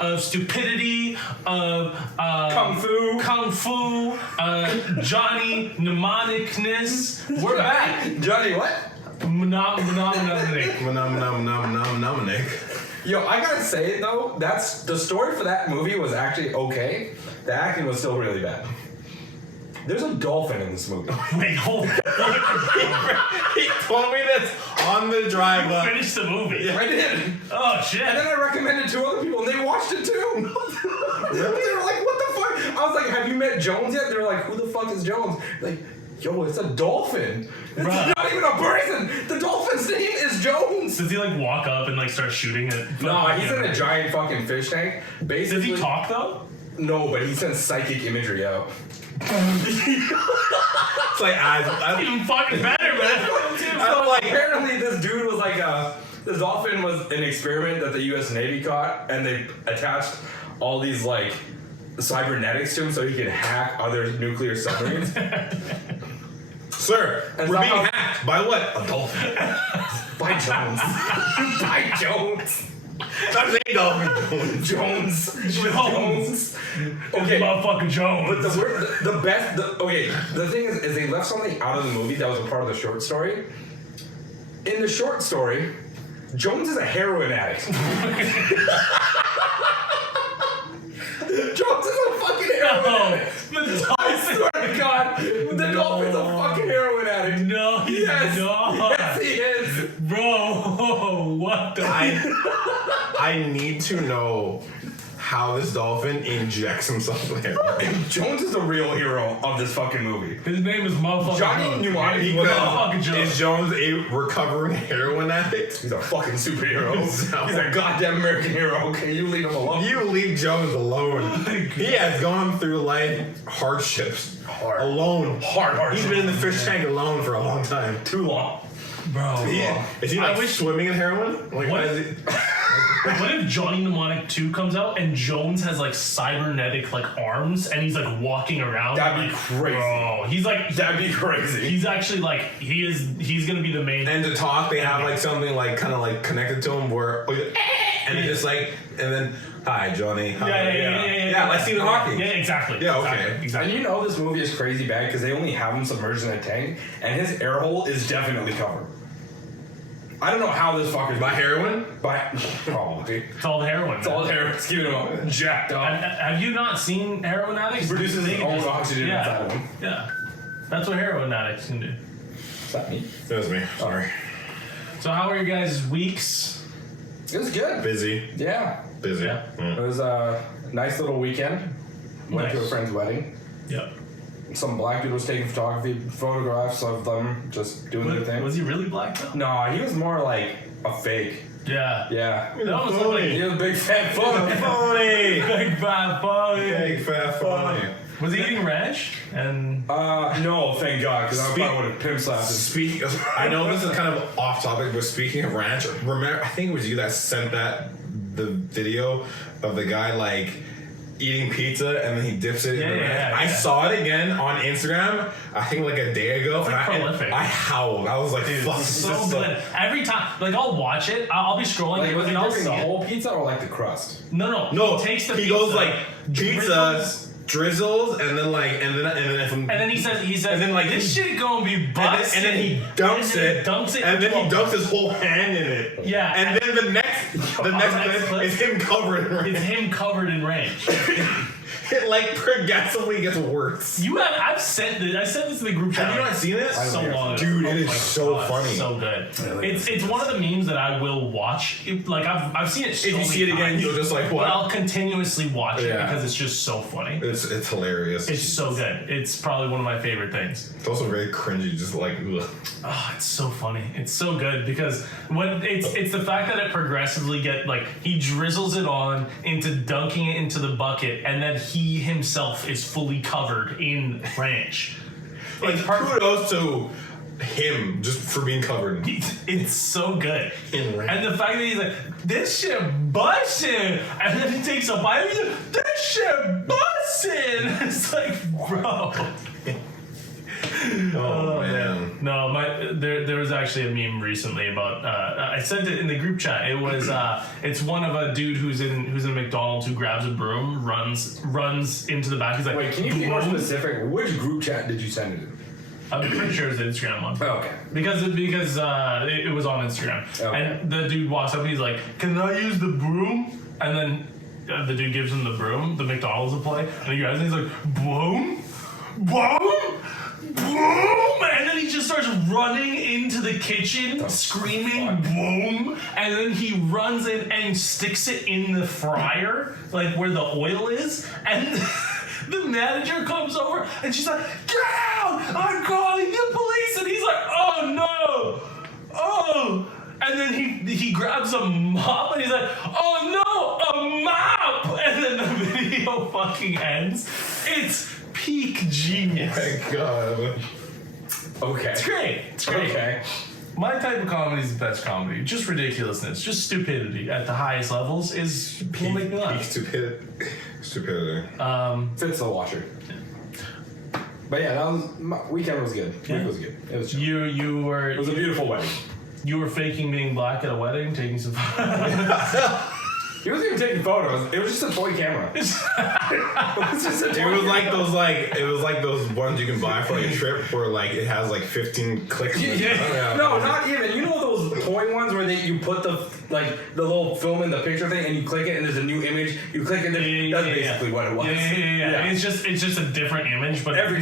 of stupidity, of kung fu, Johnny mnemonicness. We're back. Johnny what? Mneumonic. Yo, I gotta say though, that's the story for that movie was actually okay. The acting was still really bad. There's a dolphin in this movie. Wait, hold on. He told me this on the drive up. Finish the movie. Yeah, I did. Oh shit. And then I recommended to other people, and they watched it too. Really? They were like, "What the fuck?" I was like, "Have you met Jones yet?" They were like, "Who the fuck is Jones?" Like, yo, it's a dolphin. It's not even a person. The dolphin's name is Jones. Does he like walk up and like start shooing it? No, he's in a giant fucking fish tank. Basically, Does he talk though? No, but he sends psychic imagery out. It's like That's even fucking better, man. So like, apparently this dude was like this dolphin was an experiment that the U.S. Navy caught, and they attached all these like cybernetics to him so he could hack other nuclear submarines. Sir, And we're being somehow- hacked. By what? A dolphin. By Jones. By Jones. Stop saying dolphin. Jones. Okay, motherfucking Jones. But the thing is they left something out of the movie that was a part of the short story. In the short story, Jones is a heroin addict. Jones is a fucking heroin addict. I swear to God, the dolphin's a fucking heroin addict. No, he's Yes. not. Yes, he is. Bro, what the? I need to know how this dolphin injects himself with heroin. Jones is the real hero of this fucking movie. His name is motherfucking Johnny Jones. Mneumonic He's was motherfucking Jones. Is Jones a recovering heroin addict? He's a fucking superhero. He's a goddamn American hero. Okay, you leave him alone. You leave Jones alone. He has gone through life hardships. Hard. Alone. Hard. He's been in the fish tank alone for a long time. Too long. Bro. Is he like swimming in heroin? Like, What? is it? What if Johnny Mnemonic 2 comes out and Jones has like cybernetic like arms and he's like walking around? That'd be crazy. Bro, he's like That'd be crazy. he's actually like he's gonna be the main. And to talk, they have like something like kind of like connected to him where, and it's just like, and then, hi Johnny. Hi. Yeah, like Stephen Hawking. Yeah, exactly. Yeah, okay. Exactly. And you know this movie is crazy bad because they only have him submerged in a tank, and his air hole is definitely covered. I don't know how this fucker's By heroin? by probably. It's all the heroin. It's all heroin. It's keeping him jacked up. Have you not seen heroin addicts? He produces They his can own just- oxygen inside of him. Yeah, that's what heroin addicts can do. Is that me? That was me. Sorry. So how are your guys' weeks? It was good. Busy. Yeah. Busy. Yeah. It was a nice little weekend. Went to a Nice. friend's wedding. Yep. Some black dude was taking photographs of them just doing their thing. Was he really black though? No, he was more like a fake. Yeah. Yeah. That was like He was a big fat phony. Phony. big fat phony. Big fat phony. Was he eating ranch? And No, thank God, because I probably would have pimp slapped him. Speaking of, I know this is kind of off topic, but speaking of ranch, remember, I think it was you that sent the video of the guy like eating pizza and then he dips it in the ranch. yeah. I saw it again on Instagram, I think like a day ago, It's like prolific. I howled. I was like, dude, fuck, it's this so is good. Every time, like I'll watch it, I'll be scrolling Like, was he and I'll dipping see the it. whole pizza or like the crust? No. No, He takes the he pizza, goes like pizza, drizzles, drizzles, and then and then he says, and then, like, this shit gonna be busted. and then he dunks it, and then he dunks his whole hand in it. Yeah. And then the next clip is him covered in ranch. It's him covered in ranch. It like progressively gets worse. I sent this in the group chat. Have you not seen it? So long ago. Dude, it Oh is my so God, funny. so good. It's one of the memes that I will watch. Like I've seen it. So If you many see it again, times, you'll just like but what? I'll continuously watch it Yeah. because it's just so funny. It's hilarious. It's so good. It's probably one of my favorite things. It's also very cringy, just like ugh. Oh, it's so funny. It's so good because when it's the fact that it progressively he drizzles it on into dunking it into the bucket, and then he himself is fully covered in ranch. Like kudos to him just for being covered It's so good. in ranch. And the fact that he's like, this shit bussin', and then he takes a bite and he's like, this shit bussin'. It's like, bro. Oh man. No, there was actually a meme recently about I sent it in the group chat. It was it's one of a dude who's in McDonald's who grabs a broom, runs into the back. He's like, wait, can you be more specific? Which group chat did you send it in? I'm pretty sure it's the Instagram one. Oh, okay. Because it was on Instagram. Okay. And the dude walks up and he's like, "Can I use the broom?" And then the dude gives him the broom, the McDonald's play, and he grabs it and he's like, "Boom, boom, boom!" And then he just starts running into the kitchen, screaming, "Boom!" And then he runs in and sticks it in the fryer, like where the oil is, and the manager comes over and she's like, "Get out! I'm calling the police!" And he's like, "Oh no! Oh!" And then he grabs a mop and he's like, "Oh no! A mop!" And then the video fucking ends. It's peak genius. My God. Okay. It's great. It's great. Okay. My type of comedy is the best comedy. Just ridiculousness, just stupidity at the highest levels is will make me laugh. Stupidity. Fits the watcher. But yeah, that was my weekend was good. Yeah. Week was good. It was chill. You were It was a beautiful wedding. you were faking being black at a wedding, taking some. He wasn't even taking photos. It was just a toy camera. It was just a toy It was camera. like those ones you can buy for like a trip where like it has like 15 clicks. Yeah. No, not even. You know those toy ones where you put the little film in the picture thing and you click it and there's a new image. You click it. That's basically what it was. Yeah. It's just a different image, but it's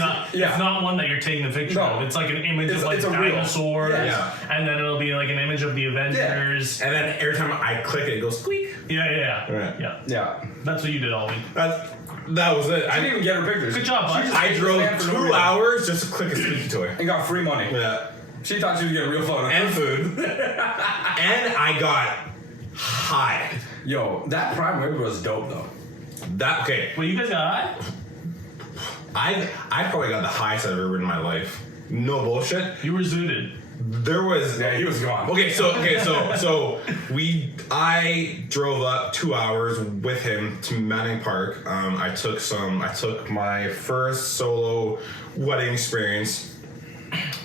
not one that you're taking the picture No. of. It's like an image of like it's a reel. dinosaurs, Yeah. and then it'll be like an image of the Avengers. And then every time I click it, it goes squeak. Yeah. Right. Yeah. Yeah. That's what you did all week. That was it. I didn't even get her pictures. Good job, bud. I drove 2 hours just to click a squeaky toy. And got free money. Yeah. She thought she was getting real photos. And food. And I got high. Yo, that prime rib was dope though. Okay. Well, you guys got high? I probably got the highest I've ever ridden in my life. No bullshit. You were zooted. There was He was gone. so I drove up 2 hours with him to Manning Park. I took my first solo wedding experience. It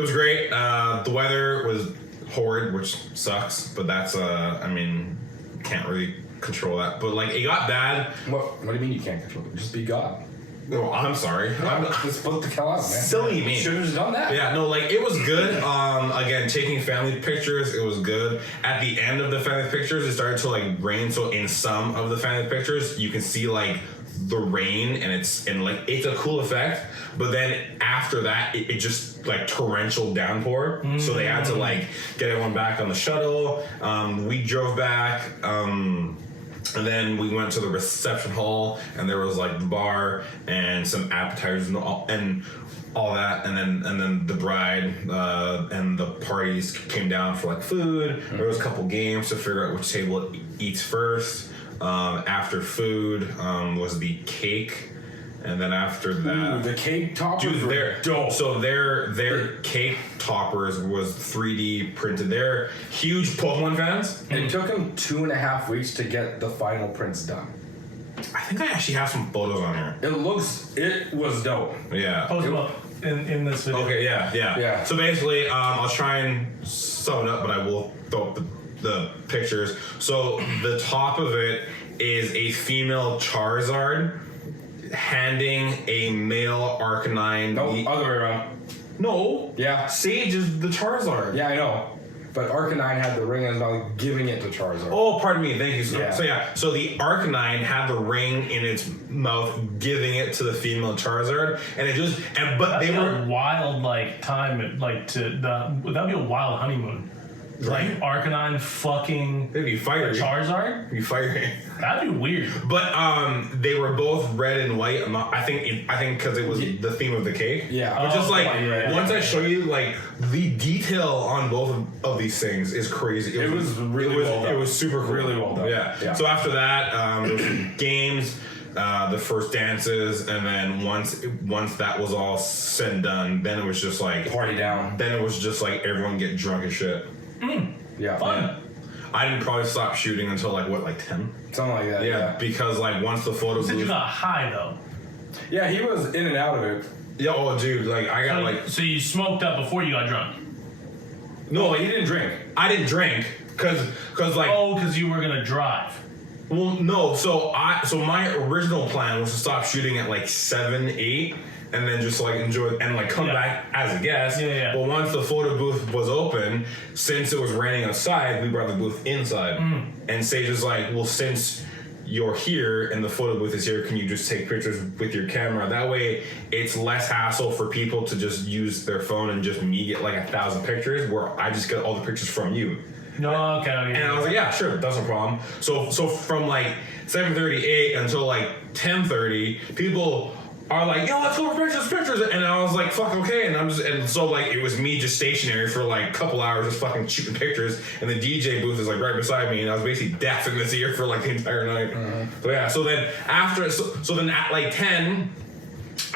was great. The weather was horrid, which sucks, but that's can't really control that. But like it got bad. What do you mean you can't control it? Just be God. No, I'm sorry. Just put the hell out, man. Silly me. Should have just done that. Yeah, no, like it was good. Again, taking family pictures, it was good. At the end of the family pictures, it started to like rain. So in some of the family pictures, you can see like the rain, and it's a cool effect. But then after that, it just like torrential downpour. So they had to like get everyone back on the shuttle. We drove back. And then we went to the reception hall, and there was like the bar and some appetizers and all that, and then the bride and the parties came down for like food. There was a couple games to figure out which table eats first. After food was the cake. And then after that, the cake toppers were dope. So their cake toppers was 3D printed. They're huge Pokemon fans. It took them 2.5 weeks to get the final prints done. I think I actually have some photos on here. It was dope. Yeah. Post them up in this video. Okay. Yeah. Yeah. So basically, I'll try and sum it up, but I will throw up the pictures. So the top of it is a female Charizard handing a male Arcanine. No, other way around. No. Yeah. Sage is the Charizard. Yeah, I know. But Arcanine had the ring and was giving it to Charizard. Oh, pardon me. Thank you. Yeah. So the Arcanine had the ring in its mouth, giving it to the female Charizard, and it just but That'd they be were a wild that'd be a wild honeymoon. Right. Like Arcanine fucking they'd be fiery. Charizard? Be fiery. That'd be weird. But they were both red and white. I think because it was the theme of the cake. Yeah. But just like right. once I show you like the detail on both of these things is crazy. It was really well done. It was super cool. Really well done. Yeah. So after that, there was some games. The first dances, and then once that was all said and done, then it was just like Party down. Then it was just like everyone get drunk as shit. Yeah. Fun. Yeah. I didn't probably stop shooting until like 10? Something like that. Yeah, because like once the photo You said you booth, got high though. Yeah, he was in and out of it. Yeah, oh, dude, like, I got, like... So you smoked up before you got drunk? No, you didn't drink. I didn't drink, because, like... Oh, because you were going to drive. Well, no, so my original plan was to stop shooting at, like, 7, 8, and then just, like, enjoy, and, like, come back as a guest. Yeah. But once the photo booth was open, since it was raining outside, we brought the booth inside. And Sage was like, well, since... you're here and the photo booth is here, can you just take pictures with your camera? That way it's less hassle for people to just use their phone and just me get like 1,000 pictures where I just get all the pictures from you. No, okay. And I was like, yeah, sure, that's no problem. So from like 7:38 until like 10:30, people are like, yo, let's go for pictures. And I was like, fuck, okay. And so like it was me just stationary for like a couple hours just fucking shooting pictures. And the DJ booth is like right beside me, and I was basically deaf in this ear for like the entire night. So yeah, so then at like 10,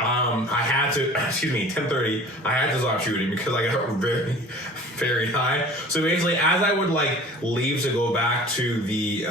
I had to, 10:30, I had to stop shooting because I got very, very high. So basically, as I would like leave to go back to the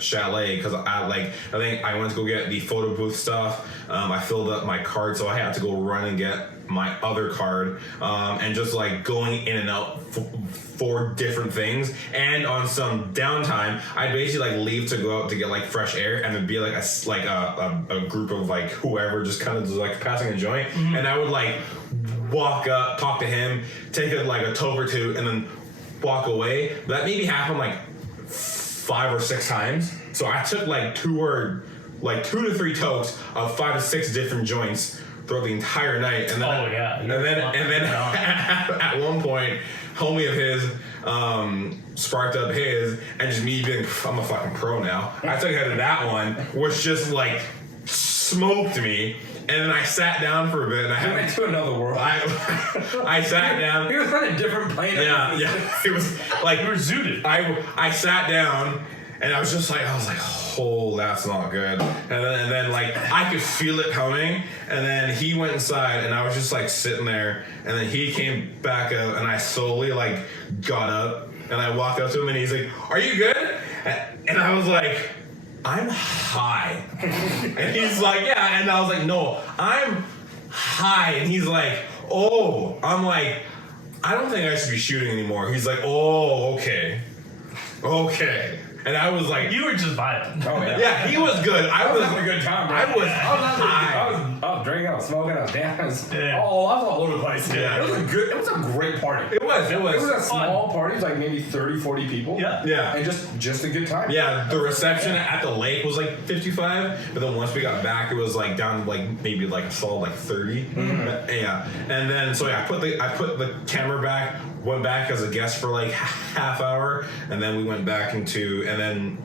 chalet, because I think I went to go get the photo booth stuff. I filled up my card, so I had to go run and get my other card, and just like going in and out for different things. And on some downtime, I'd basically like leave to go out to get like fresh air, and there'd be like a group of like whoever just kind of just like passing a joint, and I would like walk up, talk to him, take like a toke or two, and then walk away. That maybe happened like 5 or 6 times. So I took like 2 to 3 tokes of 5 to 6 different joints throughout the entire night. And then, and then at one point, homie of his sparked up his, and just me being, I'm a fucking pro now. I took it to that one, which just like smoked me. And then I sat down for a bit, and I went to another world. I sat down. He was on a different plane. Yeah. It was like you were zooted. I sat down, and I was like, oh, that's not good. And then like I could feel it coming, and then he went inside, and I was just like sitting there, and then he came back out, and I slowly like got up, and I walked up to him, and he's like, "Are you good?" And I was like, I'm high. And he's like, yeah. And I was like, no, I'm high. And he's like, oh. I'm like, I don't think I should be shooting anymore. He's like, oh, okay. And I was like, you were just vibing. Oh yeah. Yeah, he was good. I was having a good time, bro. I was drinking, I was smoking, I was dancing. Yeah. I was all over the place. Yeah. It was a great party. It was a small party, it was like maybe 30, 40 people. Yeah. And just a good time. Yeah, the reception at the lake was like 55, but then once we got back, it was like down to like maybe like a solid like 30. Yeah. And then so yeah, I put the camera back, went back as a guest for like half hour, and then we went back and then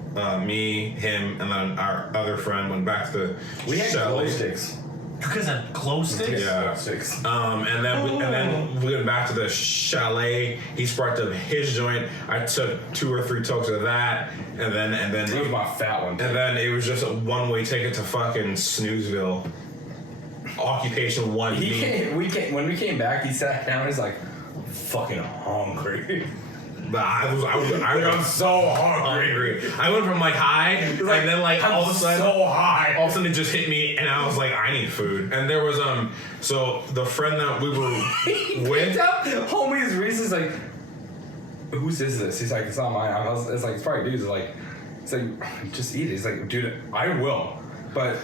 me, him, and then our other friend went back to the We had glow sticks. You guys had glow sticks? Yeah. Sticks. And then we went back to the chalet. He sparked up his joint. I took 2 or 3 tokes of that, and then it was my fat one. And then it was just a one-way ticket to fucking Snoozeville. Occupation 1. When we came back, he sat down. He's like, fucking hungry. But I got so hungry. I went from like high, and then like all of a sudden, it just hit me, and I was like, I need food. And there was so the friend that we were with, homie's Reese is like, whose is this? He's like, it's not mine. It's like, it's probably dude's. It's like, just eat it. He's like, dude, I will, but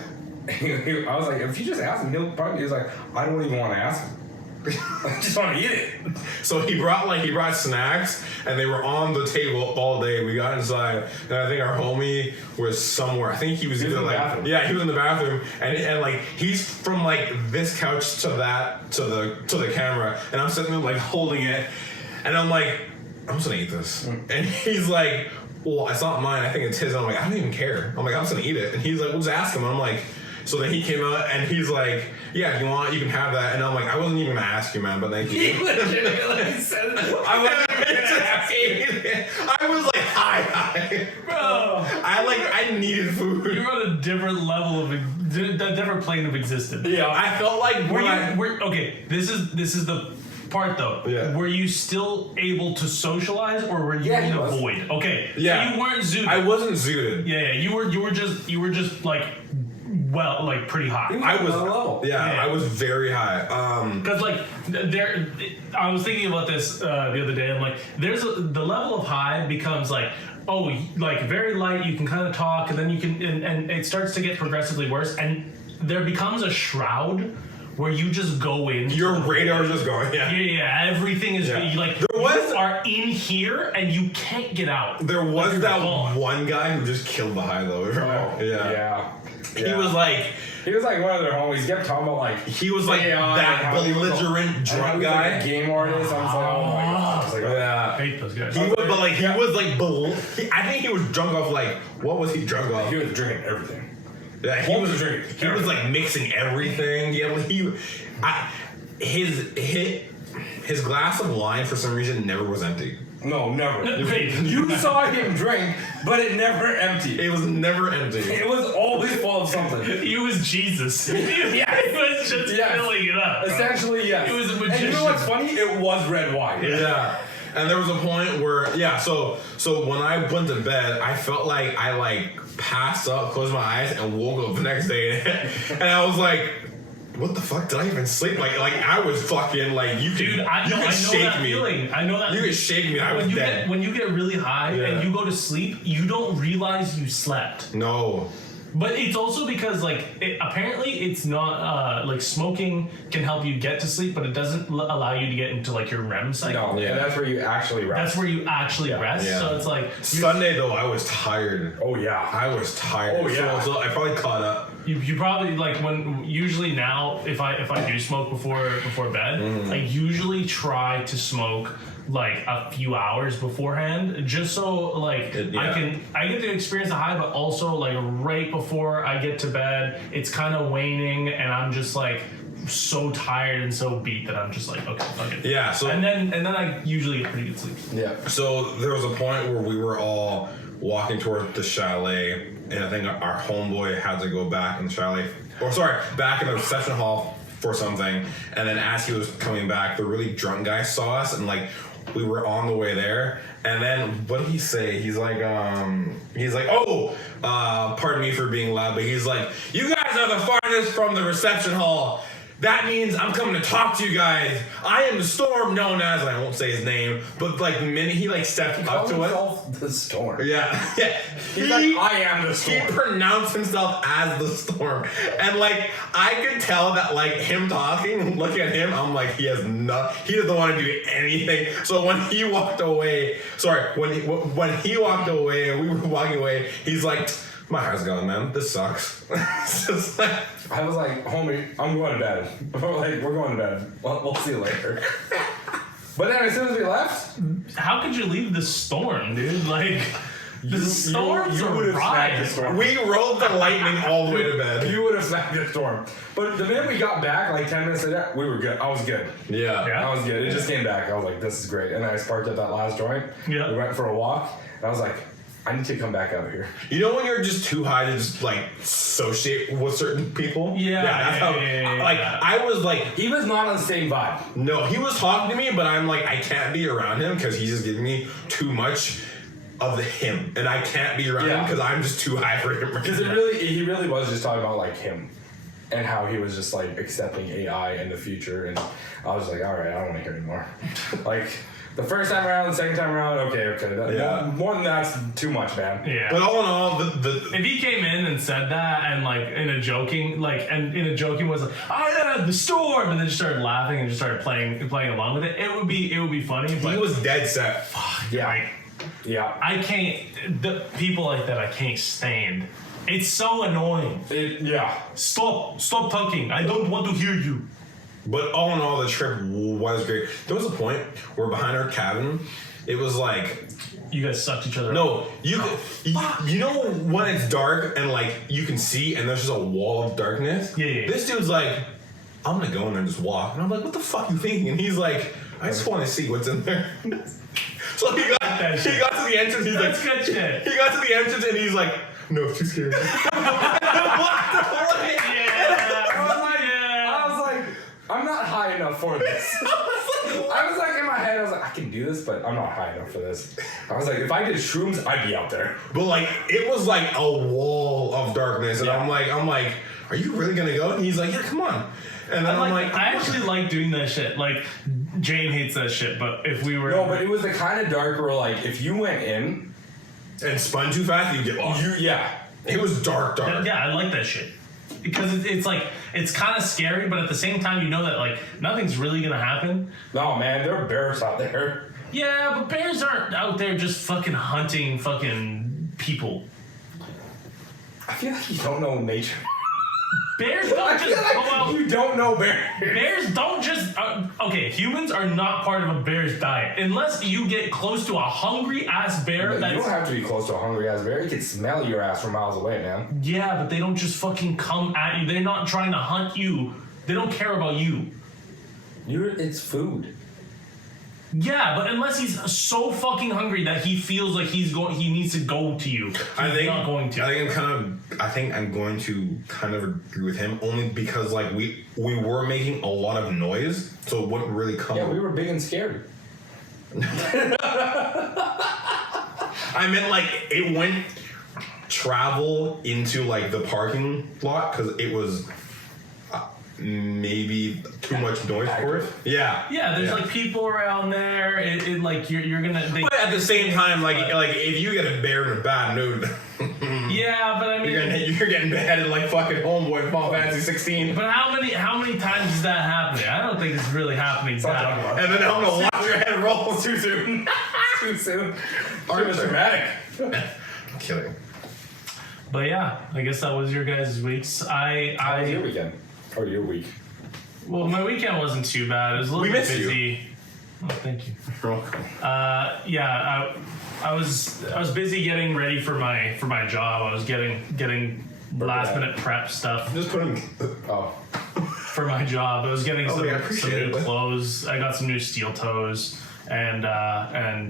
I was like, if you just ask him, he'll probably. He was like, I don't even want to ask him. I just want to eat it. So he brought snacks, and they were on the table all day. We got inside, and I think our homie was somewhere. I think he was either like, yeah, he was in the bathroom, and like he's from like this couch to the camera, and I'm sitting there like holding it, and I'm like, I'm just gonna eat this, and he's like, well, it's not mine. I think it's his. And I'm like, I don't even care. I'm like, I'm just gonna eat it, and he's like, well, just ask him. And I'm like. So then he came out and he's like, yeah, if you want, you can have that. And I'm like, I wasn't even gonna ask you, man, but thank you. He legitimately said I was like, hi. Bro. I needed food. You're on a different level of, a different plane of existence. Yeah. I felt like, okay, this is the part though. Yeah. Were you still able to socialize, or were you in a void? Okay. Yeah. So you weren't zooted. I wasn't zooted. Yeah. You were just like well, like pretty high. I was level. Yeah, I was very high. Because like I was thinking about this the other day. I'm like, the level of high becomes like, oh, like very light. You can kind of talk, and then you can, and it starts to get progressively worse, and there becomes a shroud where you just go in. Your radar is just going. Yeah. Everything is like you are in here and you can't get out. There was that one guy who just killed the high low. Yeah. He was like one of their homies. He kept talking about like he was like that belligerent drunk guy, like a game artist. I was like, oh my god. I was like, yeah. I hate those guys. He I think he was drunk off like what was he drunk off? He was drinking everything. Yeah, he was like mixing everything. His glass of wine for some reason never was empty. No, never. You saw him drink, but it never emptied. It was never empty. It was always full of something. He was Jesus. He was just filling it up. Essentially, yes. He was a magician. And you know what's funny? It was red wine. Yeah. And there was a point where so when I went to bed, I felt like I passed up, closed my eyes, and woke up the next day, and I was like, what the fuck? Did I even sleep? Like I was fucking like you could shake that me. Feeling. I know that. You could shake me. I was dead. When you get really high and you go to sleep, you don't realize you slept. No. But it's also because apparently it's not like smoking can help you get to sleep, but it doesn't allow you to get into like your REM cycle. No, and that's where you actually rest. That's where you actually rest. Yeah. So it's like Sunday though, I was tired. Oh yeah, I was tired. Oh yeah. So I probably caught up. You probably usually now if I do smoke before bed, I usually try to smoke like a few hours beforehand, just so I get to experience the high, but also like right before I get to bed, it's kind of waning, and I'm just like so tired and so beat that I'm just like, okay, fuck it. Yeah. So and then I usually get pretty good sleep. Yeah. So there was a point where we were all walking toward the chalet, and I think our homeboy had to go back in the chalet, back in the reception hall for something, and then as he was coming back, the really drunk guy saw us, and we were on the way there, and then what did he say? He's like, pardon me for being loud, but he's like, you guys are the farthest from the reception hall. That means I'm coming to talk to you guys. I am the storm known as, and I won't say his name, but the minute he stepped up to us. The storm. Yeah. He's like, I am the storm. He pronounced himself as the storm. And I could tell that him talking, looking at him, I'm like, he doesn't want to do anything. So when he walked away, when he walked away and we were walking away, he's like, my heart's gone, man. This sucks. It's just I was like, homie, I'm going to bed. We're going to bed. We'll see you later. But then as soon as we left, how could you leave the storm, dude? The storm's a ride. We rode the lightning all the way to bed. You would have smacked the storm. But the minute we got back, 10 minutes later, we were good. I was good. Yeah. I was good. It just came back. I was like, this is great. And then I sparked up that last joint. Yeah. We went for a walk. And I was like, I need to come back out here. You know when you're just too high to just associate with certain people? Yeah. That's how. I was he was not on the same vibe. No, he was talking to me, but I'm I can't be around him because he's just giving me too much of him, and I can't be around him because I'm just too high for him. Because he really was just talking about him, and how he was just accepting AI in the future, and I was like, all right, I don't want to hear anymore. The first time around, the second time around, okay. More than that's too much, man. Yeah. But all in all, if he came in and said that and in a joking was the storm, and then just started laughing and just started playing along with it, it would be funny. But he was dead set. Fuck. Yeah. Yeah. I can't. The people like that I can't stand. It's so annoying. Stop talking. I don't want to hear you. But all in all, the trip was great. There was a point where behind our cabin, it was you guys sucked each other up. No, you know when it's dark and you can see and there's just a wall of darkness? Yeah. This dude's like, I'm gonna go in there and just walk. And I'm like, what the fuck you thinking? And he's like, I just want to see what's in there. So he got to the entrance. That's good shit. He got to the entrance and he's like, no, it's too scary. What the fuck? I was like, I'm not high enough for this. I was in my head, I was like, I can do this, but I'm not high enough for this. I was like, if I did shrooms, I'd be out there. But like, it was like a wall of darkness, and Yeah. I'm like, are you really gonna go? And he's like, yeah, come on. And then I'm like, I actually like doing that shit. Like, Jane hates that shit, but if we were... No, but it was the kind of dark where, like, if you went in... and spun too fast, you get lost. It was dark. Yeah, I like that shit. Because it's like, it's kind of scary, but at the same time, you know that, like, nothing's really gonna happen. No, man, there are bears out there. Yeah, but bears aren't out there just fucking hunting fucking people. I feel like you don't know nature. Bears don't just go out... You don't know bears. Bears don't just... okay, humans are not part of a bear's diet. Unless you get close to a hungry-ass bear But that's... you don't have to be close to a hungry ass bear. You can smell your ass from miles away, man. Yeah, but they don't just fucking come at you. They're not trying to hunt you. They don't care about you. It's food. Yeah, but unless he's so fucking hungry that he feels like he needs to go to you, he's not going to. I think I'm going to kind of agree with him, only because like we were making a lot of noise, so it wouldn't really come. Yeah, we were big and scary. I meant like it went travel into like the parking lot because it was maybe too much noise for it. Yeah. Yeah, there's like people around there. It like you're gonna. But at the same time, like if you get a bear in a bad mood, yeah, but I mean, you're getting beheaded like fucking Homeboy in Final Fantasy 16. But how many times is that happening? I don't think it's really happening that often. And then I'm gonna watch your head roll too soon. Too soon. Too dramatic. I'm kidding. But yeah, I guess that was your guys' weeks. How was your weekend? Or your week? Well, my weekend wasn't too bad. It was a little bit busy. You. Oh, thank you. You're welcome. Yeah, I was busy getting ready for my job. I was getting last minute prep stuff Just put him. for my job. I was getting some appreciate new it. clothes. I got some new steel toes, and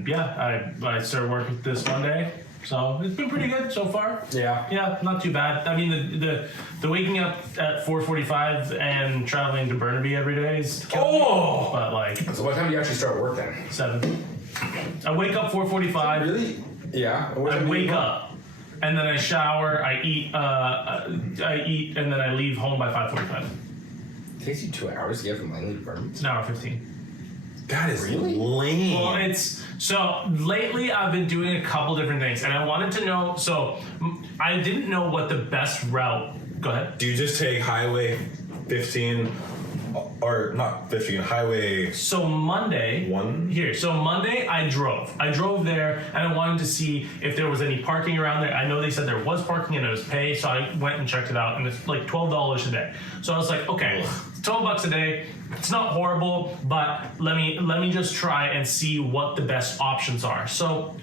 yeah, I started working this Monday. So it's been pretty good so far. Yeah. Yeah, not too bad. I mean, the waking up at 4:45 and traveling to Burnaby every day is killing me. But like, So what time do you actually start work then? 7. I wake up 4:45. Really? Yeah. I wake up, and then I shower. I eat, and then I leave home by 5:45. It takes you 2 hours to get from Langley to Burnaby. It's an hour 15. That is Really? lame. Well, so lately I've been doing a couple different things, and I wanted to know. So I didn't know what the best route. Go ahead. Do you just take Highway 15, or not 15, Highway So Monday, 1? here. So Monday I drove. I drove there, and I wanted to see if there was any parking around there. I know they said there was parking and it was pay, so I went and checked it out, and it's like $12 a day. So I was like, okay, $12 a day. It's not horrible, but let me just try and see what the best options are. So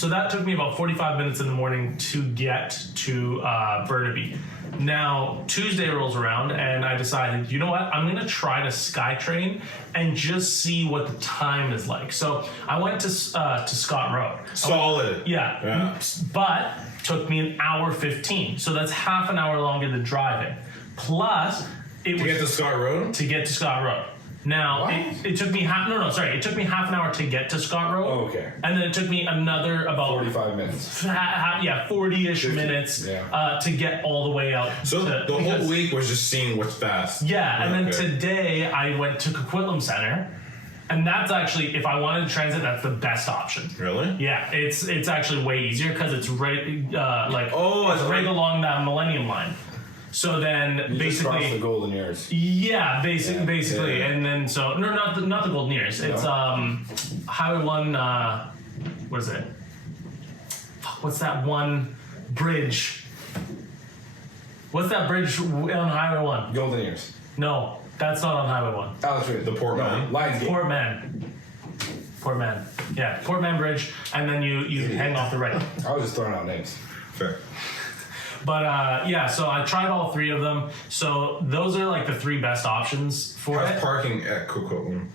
that took me about 45 minutes in the morning to get to Burnaby. Now, Tuesday rolls around, and I decided, you know what? I'm going to try to SkyTrain and just see what the time is like. So I went to Scott Road. Solid. Yeah. But took me an hour 15. So that's half an hour longer than driving. Plus, To get to Scott Road? To get to Scott Road. Now, it took me it took me half an hour to get to Scott Road. Oh, okay. And then it took me another about 45 minutes. 40-ish minutes to get all the way out. So the whole week was just seeing what's fast. Yeah, and then today I went to Coquitlam Center. And that's actually, if I wanted to transit, that's the best option. Really? Yeah, it's actually way easier because it's right right along that Millennium Line. So then You just basically crossed the golden years. Yeah, basically, Yeah. and then so no, not the Golden Years. It's Highway 1. What is it? What's that one bridge? What's that bridge on Highway 1? Golden years. No, that's not on Highway 1. Oh, that's right. The Portman. Lionsgate. Portman. Yeah, Portman Bridge, and then you hang off the right. I was just throwing out names. Fair. But yeah, so I tried all 3 of them. So those are like the 3 best options for How's it. parking at Coquitlam?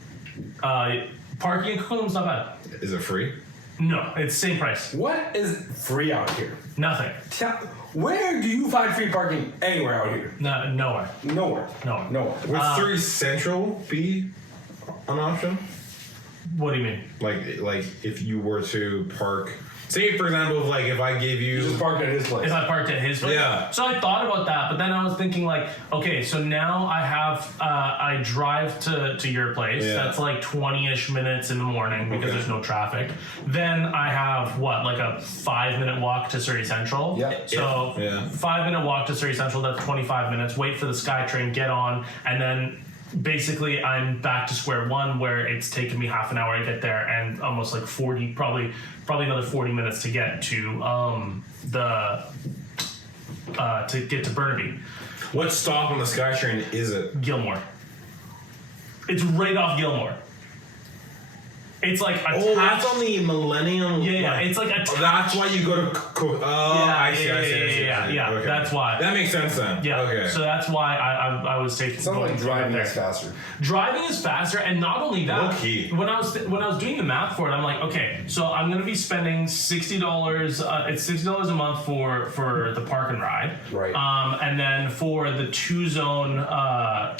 Parking in Coquitlam's not bad. Is it free? No, it's same price. What is free out here? Nothing. Where do you find free parking anywhere out here? No, nowhere. Nowhere. No. Nowhere. Would 3 Central be an option? What do you mean? Like if you were to park, say for example, like if I gave you just parked at his place. If I parked at his place? Yeah. So I thought about that, but then I was thinking like, okay, so now I have, I drive to your place. Yeah. That's like 20-ish minutes in the morning because there's no traffic. Then I have like a 5-minute walk to Surrey Central. Yep. So 5-minute walk to Surrey Central, that's 25 minutes. Wait for the SkyTrain, get on, and then basically I'm back to square one where it's taken me half an hour to get there and almost like 40, probably another 40 minutes to get to to Burnaby. what stop on the SkyTrain is it? Gilmore. It's right off Gilmore. It's like attached. Oh, that's on the Millennium. Yeah, it's like attached. Oh, that's why you go to. I see. Yeah. Okay. That's why. That makes sense then. Yeah. Okay. So that's why I was taking. Something like driving there. is faster. Driving is faster, and not only that. Low key. When I was doing the math for it, I'm like, okay, so I'm gonna be spending $60. It's $60 a month for the park and ride. Right. And then for the two zone.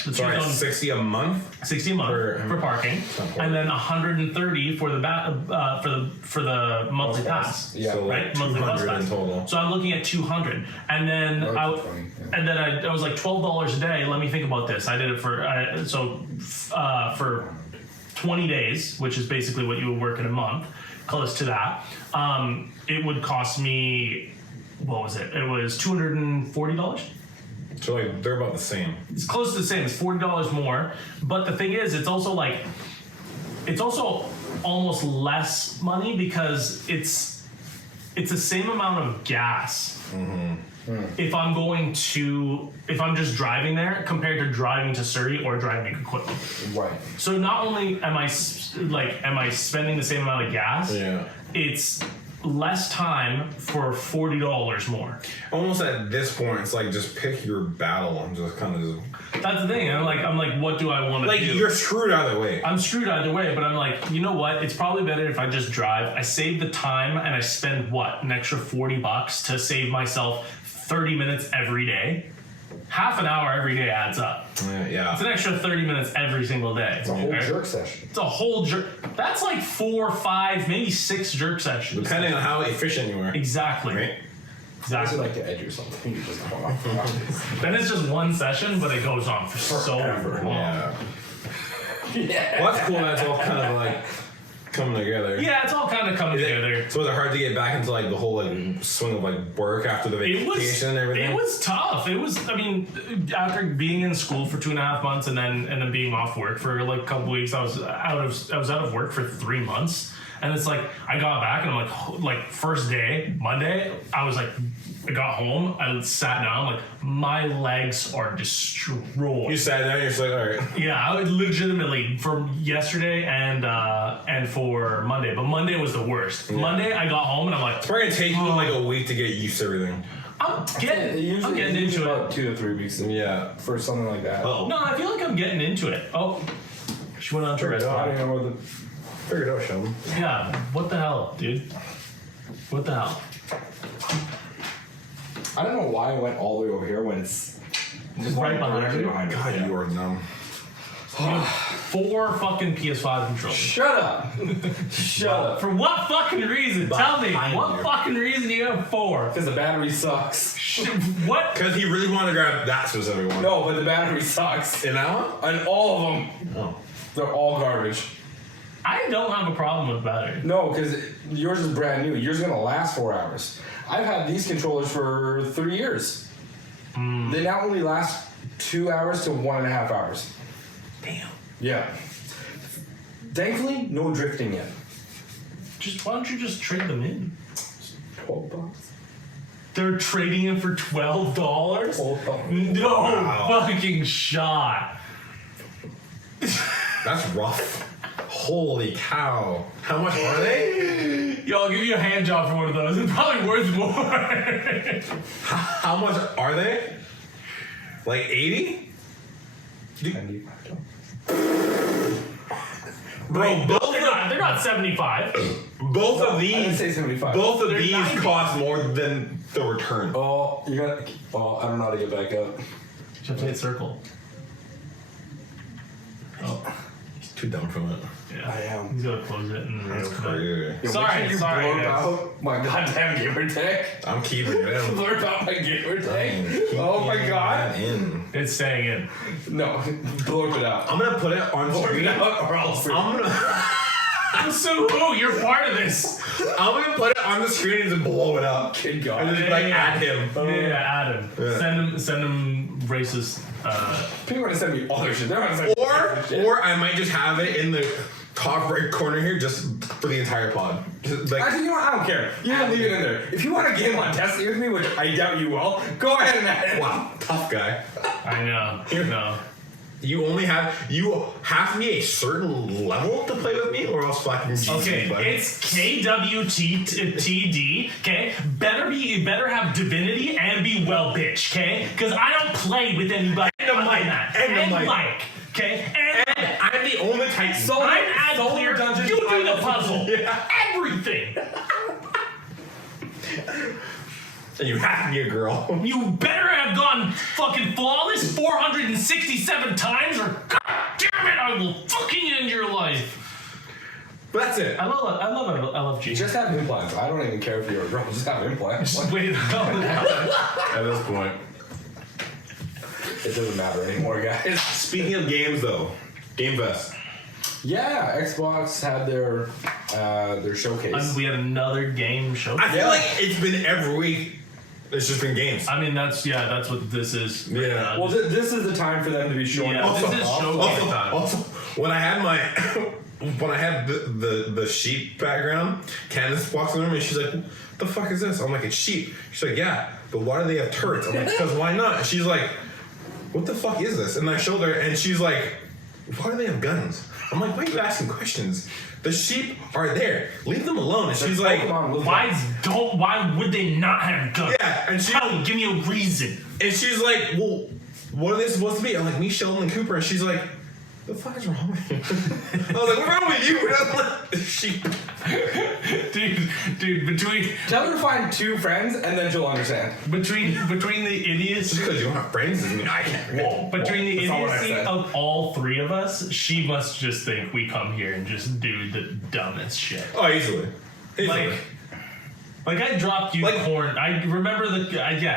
Sorry, 60 a month. 60 a month for parking, and then 130 for the for the monthly pass. Yeah. So like Right, monthly bus 200 in pass. total. So I'm looking at 200, and then I was like $12 a day. Let me think about this. I did it for for 20 days, which is basically what you would work in a month, close to that. It would cost me, what was it? It was $240. So like they're about the same. It's close to the same. It's $40 more. But the thing is, it's also almost less money because it's the same amount of gas. If I'm just driving there compared to driving to Surrey or driving to Coquitlam. Right. So not only am I spending the same amount of gas, it's less time for $40 more. Almost at this point, it's like just pick your battle and just kind of just. That's the thing. I'm like, what do I want to Like do? you're screwed either way. I'm screwed either way, but I'm like, you know what? It's probably better if I just drive. I save the time and I spend an extra $40 to save myself 30 minutes every day. Half an hour every day adds up. Yeah. It's an extra 30 minutes every single day. It's a whole jerk session. It's a whole jerk. That's like 4, 5, maybe 6 jerk sessions. Depending on how efficient you are. Exactly. Right? I Exactly. like to edge or something. You just go off. Then it's just one session, but it goes on for so long. Yeah. Yeah. Well, that's cool. That's all kind of like coming together. Yeah, it's all kind of coming together. So was it hard to get back into like the whole like swing of like work after the vacation and everything? It was tough. It was. I mean, after being in school for 2.5 months and then being off work for like a couple weeks, I was out of work for 3 months. And it's like I got back and I'm like first day Monday, I got home, I sat down, like my legs are destroyed. You sat down and you're just like, all right. Yeah, I would legitimately for yesterday and for Monday, but Monday was the worst. Yeah. Monday I got home and I'm like, it's probably gonna take you like a week to get used to everything. I'm getting into it. About 2 to 3 weeks. Yeah, for something like that. Oh no, I feel like I'm getting into it. Oh, she went on to rest. I don't know what figured out, Sheldon. Yeah, what the hell, dude? What the hell? I don't know why I went all the way over here when it's just right behind you. God, you are numb. 4 fucking PS5 controllers. Shut up. Shut up. For what fucking reason? Tell me. What fucking reason do you have 4? Because the battery sucks. What? Because he really wanted to grab that specific one. No, but the battery sucks. In that one? And all of them. Oh. They're all garbage. I don't have a problem with battery. No, because yours is brand new. Yours is going to last 4 hours. I've had these controllers for 3 years. They now only last 2 hours to 1.5 hours. Damn. Yeah. Thankfully, no drifting yet. Why don't you just trade them in? $12. They're trading in for $12? $12. No Wow. fucking shot. That's rough. Holy cow. How much are they? Yo, I'll give you a hand job for one of those. It's probably worth more. How much are they? Like 80? Bro, they're not 75. both of I didn't these say 75. both of They're these 90. cost more than the return. Oh, you got. Oh, I don't know how to get back up. Should play a circle. Oh. He's too dumb for that. Yeah. I am. He's gonna close it and That's it's crazy. Yo, Sorry, make sure you sorry, blurb guys. out my goddamn gamer tag. I'm keeping it in. Blurb out my gamer tag. Keep Oh my that god. in. It's staying in. No, blurb it out. I'm gonna put it on Blurb screen. it out or else. I'm gonna So who? You're part of this. put it on the screen and just blow it up. Kid God. And just like add him. Yeah, add him. Yeah. Send him racist. People are gonna send me other shit. They're gonna send me other shit. Or I might just have it in the top right corner here just for the entire pod. Just like Actually, you know what? I don't care. You can leave it in there. If you want to game on Destiny with me, which I doubt you will, go ahead and add it. wow, tough guy. I know. No. You have to be a certain level to play with me, or else fucking GG, Okay, buddy. it's KWTD. Okay, better have divinity and be well, bitch. Okay, because I don't play with anybody. And the mic. And Mike. Okay, and I'm the only Titan. So I'm ad Solar clear. Dungeons, You I do the love puzzle. Yeah. Everything. And you have to be a girl. You better have gone fucking flawless 467 times, or god damn it, I will fucking end your life. But that's it. I love G. Just have implants. I don't even care if you're a girl. Just have implants. Wait, no. At this point. It doesn't matter anymore, guys. Speaking of games, though, Game Fest. Yeah, Xbox had their showcase. We had another game show. I feel like it's been every week. It's just been games. I mean, that's what this is. Yeah. Well, this is the time for them to be showing Yeah, off. this is showcase time. Also, when I had my the sheep background, Candace walks in the room and she's like, "What the fuck is this?" I'm like, "It's sheep." She's like, "Yeah, but why do they have turrets?" I'm like, "Because why not?" And she's like, "What the fuck is this?" And I showed her, and she's like, "Why do they have guns?" I'm like, "Why are you asking questions? The sheep are there. Leave them alone." And she's like, Why would they not have guns? "Yeah," and she Give me a reason. and she's like, "Well, what are they supposed to be?" I'm like, "Me, Sheldon, and Cooper." And she's like, "The fuck is wrong with you?" I was like, "What's wrong with you?" We're not like sheep. Dude, between Tell her to find two friends, and then she'll understand. between the idiots. Just because you don't have friends doesn't mean I can't. Whoa, between the That's not what I idiocy said. of all three of us, she must just think we come here and just do the dumbest shit. Oh, easily. Like I dropped you Like- corn. I remember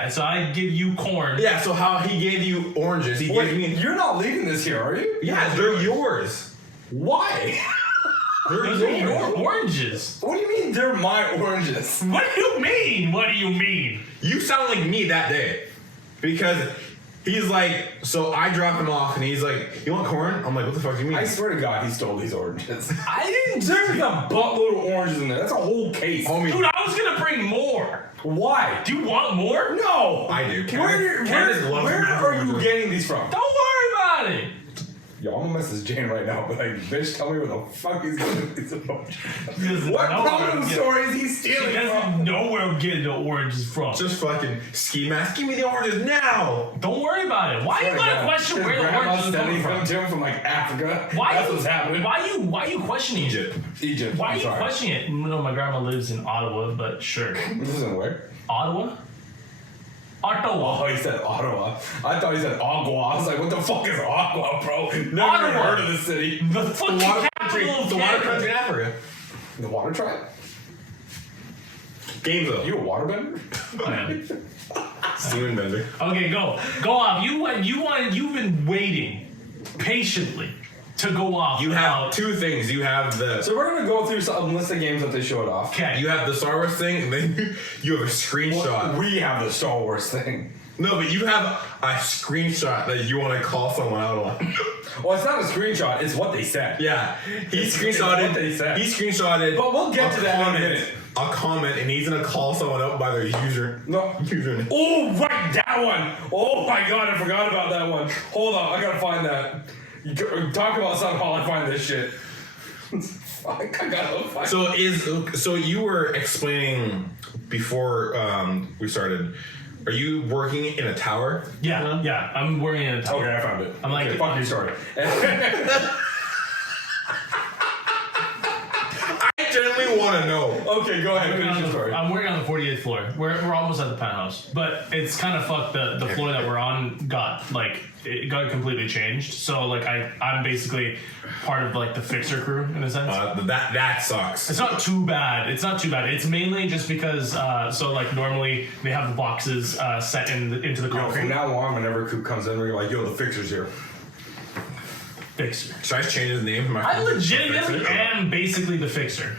so I give you corn. Yeah, so how he gave you oranges, he Wait, gave me... you're not leaving this here, are you? Yeah, they're yours. Why? They're Those are your yours. oranges. What do you mean they're my oranges? What do you mean? What do you mean? You sound like me that day. Because he's like, so I dropped him off and he's like, "You want corn?" I'm like, "What the fuck do you mean?" I swear to God, he stole these oranges. I didn't. There's a buttload of oranges in there. That's a whole case. Homie, Dude, I was gonna bring more. Why? Do you want more? No. I do. Where are you getting these from? Don't worry about it. Yo, I'm gonna message Jane right now, but like, bitch, tell me where the fuck he's getting these oranges. He doesn't What know where I'm problem getting- story is he He stealing doesn't from? know where I'm getting the oranges from. just fucking ski mask. Give me the oranges now. Don't worry about it. Why you gotta question His where the grandma's oranges are sending coming them from? to him from like Africa. Why That's you? what's happening. Why you questioning Egypt. Egypt. Why are I'm you sorry. questioning it? No, my grandma lives in Ottawa, but sure. This isn't where? Ottawa? Ottawa. Oh, he said Ottawa. I thought he said Agua. I was like, what the fuck is Agua, bro? Never Ottawa. heard of the city. The fucking capital of The water Canada. country in Africa. The water tribe? Games though. You a waterbender? I am. Steven Bender. Okay, go off. You've been waiting patiently to go off. You have about- two things. You have the So we're gonna go through some list of games that they showed off. Okay. you have the Star Wars thing, and then you have a screenshot. We have the Star Wars thing. No, but you have a screenshot that you want to call someone out on. Well, it's not a screenshot. It's what they said. Yeah, he It's screenshotted. what they said. He screenshotted. But we'll get to that in a comment, minute. A comment, and he's gonna call someone out by their No. username. Oh, right, that one. Oh my God, I forgot about that one. Hold on, I gotta find that. You talk about something while I find this shit. Fuck, I gotta find. So you were explaining before we started. Are you working in a tower? Yeah. I'm working in a tower. Okay, I found it. I'm like- okay, fuck you, sorry. I legitimately want to know. Okay, go ahead. Finish your story. I'm working on the 48th floor. We're almost at the penthouse, but it's kind of fucked. The floor that we're on got like it got completely changed. So like I'm basically part of like the fixer crew in a sense. That sucks. It's not too bad. It's mainly just because so like normally they have the boxes set into the Yo, concrete. from now on, whenever Coop comes in, we're like, yo, the fixer's here. Fixer. Should I just change his name? I legitimately am basically the fixer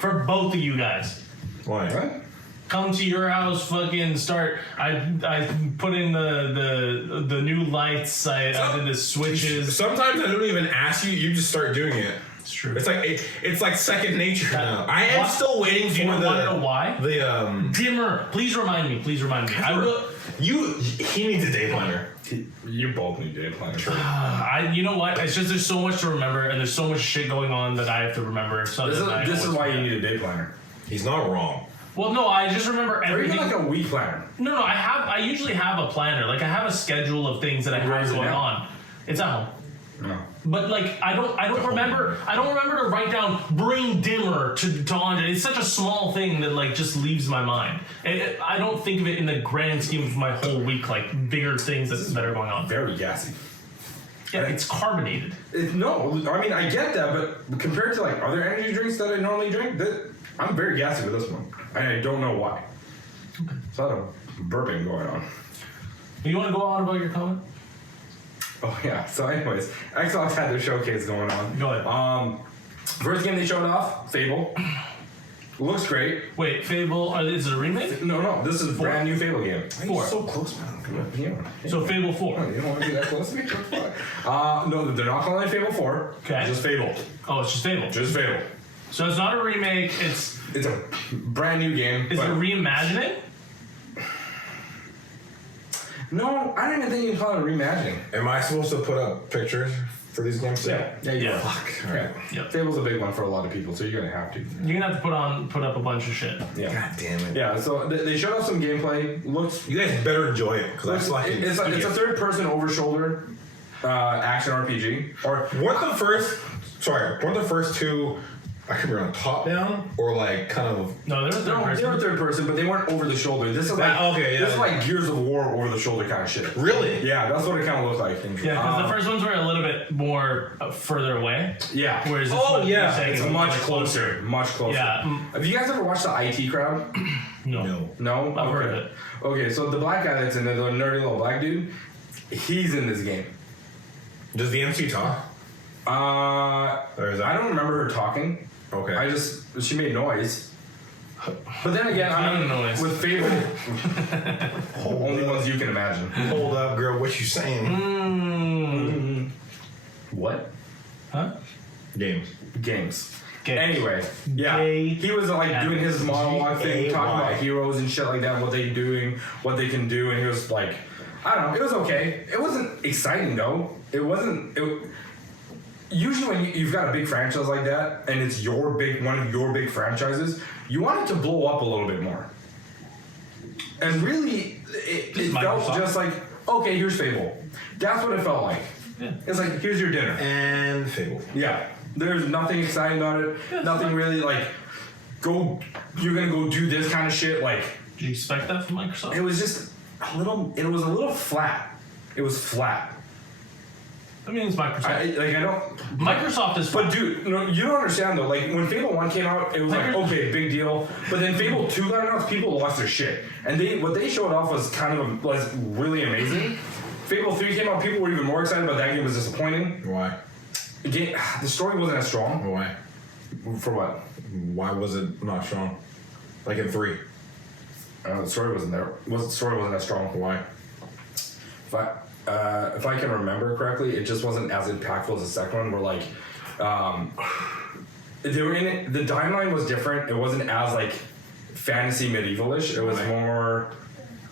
for both of you guys. Why? What? Come to your house, fucking start. I put in the new lights. I did the switches. Sometimes I don't even ask you. You just start doing it. It's true. It's like second nature now. I am What? still waiting Do you for want to know why? the Dimmer. Please remind me. I will. He needs a day planner. You both need day planner. You know what? It's just there's so much to remember, and there's so much shit going on that I have to remember. So This is why you need a day planner. He's not wrong. Well, no, I just remember Or everything. even like a week planner. No, I usually have a planner. Like I have a schedule of things that I Where have is it going now? on. It's at home. No. But like I don't remember to write down bring dimmer to Andre. It's such a small thing that like just leaves my mind. I don't think of it in the grand scheme of my whole week, like bigger things that are going on. Very gassy. Yeah, it's carbonated. No, I mean, I get that, but compared to like other energy drinks that I normally drink, I'm very gassy with this one. I don't know why. It's a lot of burping going on. You want to go on about your comment? Oh yeah. So, anyways, Xbox had their showcase going on. Go ahead. First game they showed off, Fable. Looks great. Wait, Fable, is it a remake? No, this is a brand new Fable game. Why are you 4. so close, man? Come on. Yeah. So Fable 4. You don't want to be that close to me? No, they're not calling it Fable 4. Okay. It's just Fable. Oh, it's just Fable. Just Fable. So it's not a remake, it's a brand new game. is it reimagining? No, I don't even think you can call it reimagining. Am I supposed to put up pictures for these games? Yeah, you Yeah. are. Fuck. Yeah. Alright. Yep. Fable's a big one for a lot of people, so you're gonna have to. You're gonna have to put up a bunch of shit. Yeah. God damn it. Yeah. So they showed off some gameplay. Looks. You guys better enjoy it because I fucking. It's a third-person over-shoulder action RPG. Or Weren't the first two? I could be on top down or like kind of. No, they're third no, person. they were third person, but they weren't over the shoulder. This is like Okay, yeah. This is like Gears of War over the shoulder kind of shit. Really? Yeah, that's what it kind of looked like. Yeah, because the first ones were a little bit more further away. Yeah. Whereas this Oh, one, yeah. you're saying It's is much like closer. Much closer. Yeah. Have you guys ever watched the IT Crowd? No. No? I've heard Okay. of it. Okay, so the black guy that's in there, the nerdy little black dude, he's in this game. Does the MC talk? Or is that? I don't remember her talking. Okay. She made noise. But then again, I Kind mean, of noise. with Fable, only ones you can imagine. Hold up, girl. What you saying? What? Huh? Games. Games. Games. Anyway, yeah, Gay. he was like doing his monologue thing, G-A-Y. talking about heroes and shit like that, what they doing, what they can do, and he was like, I don't know, it was okay. It wasn't exciting though. It wasn't. Usually when you've got a big franchise like that, and it's one of your big franchises, you want it to blow up a little bit more. And really, it felt Microsoft. just like, okay, here's Fable. That's what it felt like. Yeah. It's like, here's your dinner. And Fable. Yeah. There's nothing exciting about it. Yeah, nothing really like, you're gonna go do this kind of shit. Like, Did you expect that from Microsoft? it was just a little flat. It was flat. I mean, it's Microsoft. I don't. Microsoft is But dude, no, you don't understand though. Like when Fable 1 came out, it was like, okay, big deal. But then Fable 2 got announced, people lost their shit. And what they showed off was was really amazing. Fable 3 came out, people were even more excited, but that game was disappointing. Why? The story wasn't as strong. Why? For what? Why was it not strong? Like in 3. The story wasn't there. The story wasn't as strong. Why? If I can remember correctly, it just wasn't as impactful as the second one. Where like, they were in it. The timeline was different. It wasn't as like fantasy medievalish. It was more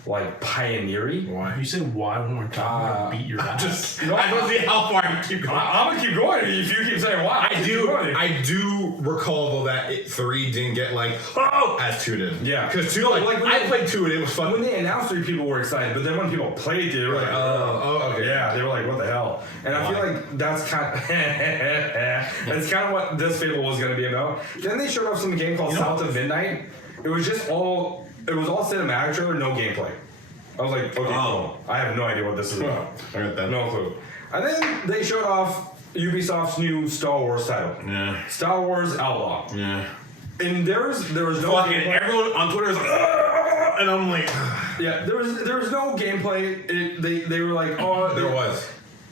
like pioneering. Why? You say why when we're talking about beat your ass? I don't see how far you keep going. I'm gonna keep going if you keep saying why. I do recall though that 3 didn't get like as 2 did. Yeah, because 2 like I they, played 2 and it was fun. When they announced 3, people were excited, but then when people played it, they were like, okay, yeah, they were like, what the hell? And I feel like that's kind of what this Fable was gonna be about. Then they showed off some game called South of Midnight. It was all cinematic trailer, no gameplay. I was like, okay, cool. I have no idea what this is about. I got that. No clue. And then they showed off Ubisoft's new Star Wars title. Yeah. Star Wars Outlaw. Yeah. And there was no fucking gameplay. everyone on Twitter was like, and I'm like, yeah, there was no gameplay. They were like, there was.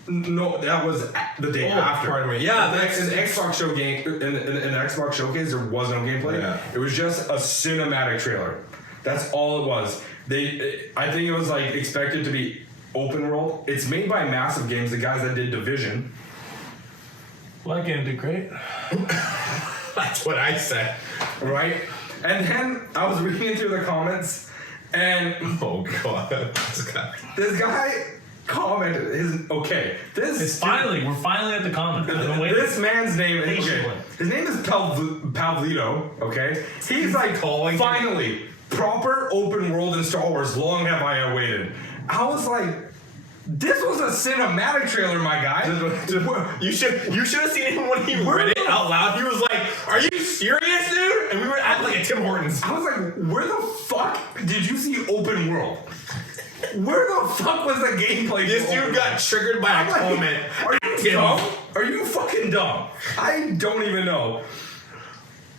No, that was the day after. Pardon me. Yeah, in the Xbox show game in the Xbox showcase, there was no gameplay. Yeah. It was just a cinematic trailer. That's all it was. I think it was like expected to be open world. It's made by Massive Games, the guys that did Division. Well, that game did great. That's what I said. Right? And then I was reading through the comments, and oh god, this guy commented we're finally at the comment. This man's name is Patiently. his name is Pavlito. Okay, he's like finally proper open world in Star Wars. Long have I awaited. I was like, this was a cinematic trailer, my guy. You should have seen him when he read it out loud. He was like, "Are you serious, dude?" And we were at like a Tim Hortons. I was like, where the fuck did you see open world? Where the fuck was the gameplay? This dude got triggered by a comment. Are you dumb? Are you fucking dumb? I don't even know.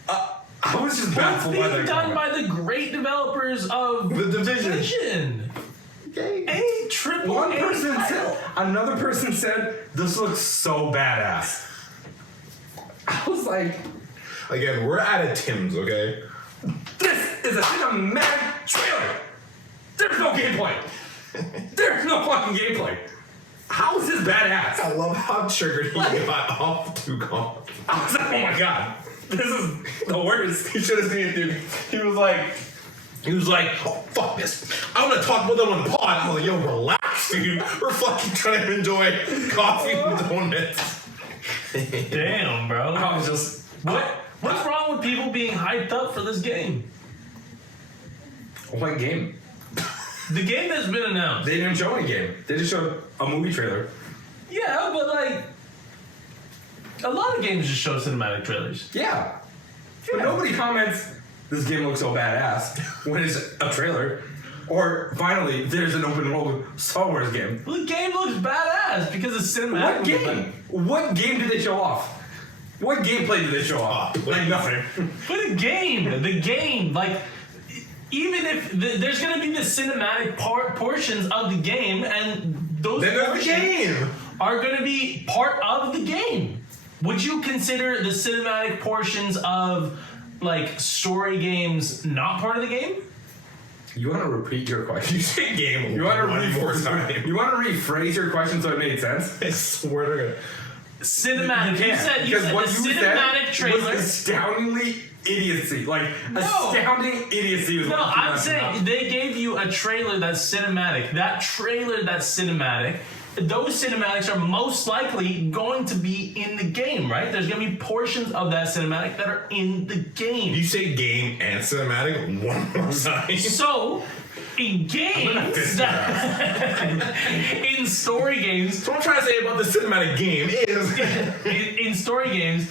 I was just baffled by that. It's being done by the great developers of The Division. A triple One A person title. said, another person said, this looks so badass. I was like, Again, we're at a Tim's, okay? this is a cinematic trailer. There's no gameplay. There's no fucking gameplay. How is this badass? I love how triggered he got off 2 comments. I was like, oh my god, this is the worst. You should have seen it, dude. He was like, oh, fuck this. I want to talk about them on the pod. I was like, yo, relax, dude. We're fucking trying to enjoy coffee and donuts. Damn, bro. I was just, What's wrong with people being hyped up for this game? what game? The game that's been announced. They didn't show any game. They just showed a movie trailer. Yeah, but like, a lot of games just show cinematic trailers. Yeah. But nobody comments, this game looks so badass when it's a trailer. Or finally, there's an open world Star Wars game. Well, the game looks badass because it's cinematic. What game? What game did they show off? What gameplay did they show off? Like nothing. But the game, like, even if there's gonna be the cinematic portions of the game, and those Then there's the portions game. are gonna be part of the game. Would you consider the cinematic portions of like story games not part of the game? You want to repeat your question? You say game. You want to one more time. You want to rephrase your question so it made sense? I swear to God. Cinematic. You said because the what you cinematic said trailer. was astoundingly idiocy. Like astounding idiocy was No, what you I'm meant saying they gave you a trailer that's cinematic. That trailer that's cinematic, those cinematics are most likely going to be in the game, right? There's going to be portions of that cinematic that are in the game. You say game and cinematic one more time. So, in games, in story games, So what I'm trying to say about the cinematic game is in story games,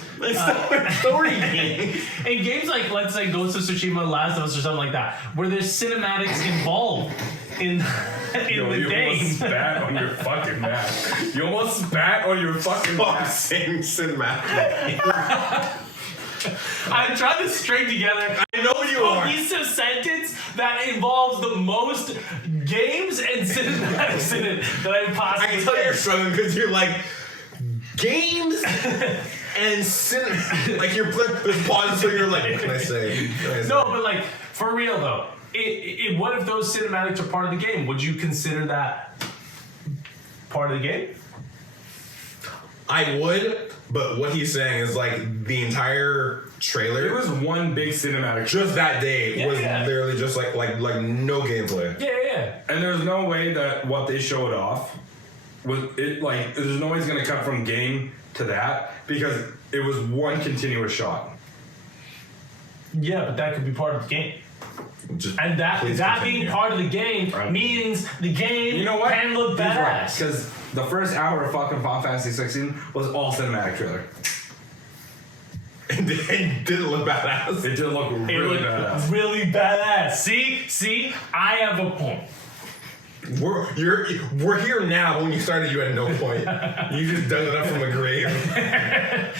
story game. in games like, let's say, Ghost of Tsushima, Last of Us, or something like that, where there's cinematics involved in the you game. almost spat on your fucking mat. You almost spat on your fucking mat. Saying cinematic. I'm trying to string together I know you a are. cohesive sentence that involves the most games and cinematics in it that I possibly I can tell you're can. struggling because you're like games and cinema. Like you're there's pauses, so you're like, what can I say? No, but like for real though, what if those cinematics are part of the game? Would you consider that part of the game? I would, but what he's saying is like the entire trailer. It was one big cinematic. Just that day was Yeah. literally just like no gameplay. Yeah. yeah. And there's no way that what they showed off was it like there's no way it's gonna cut from game to that because it was one continuous shot. Yeah, but that could be part of the game. Just And that please being continue. part of the game Right. means the game You know what? can look badass. Because the first hour of fucking Final Fantasy 16 was all cinematic trailer. It didn't look badass. It did look It really looked badass. really badass. See, I have a point. We're here now. When you started, you had no point. You just dug it up from a grave.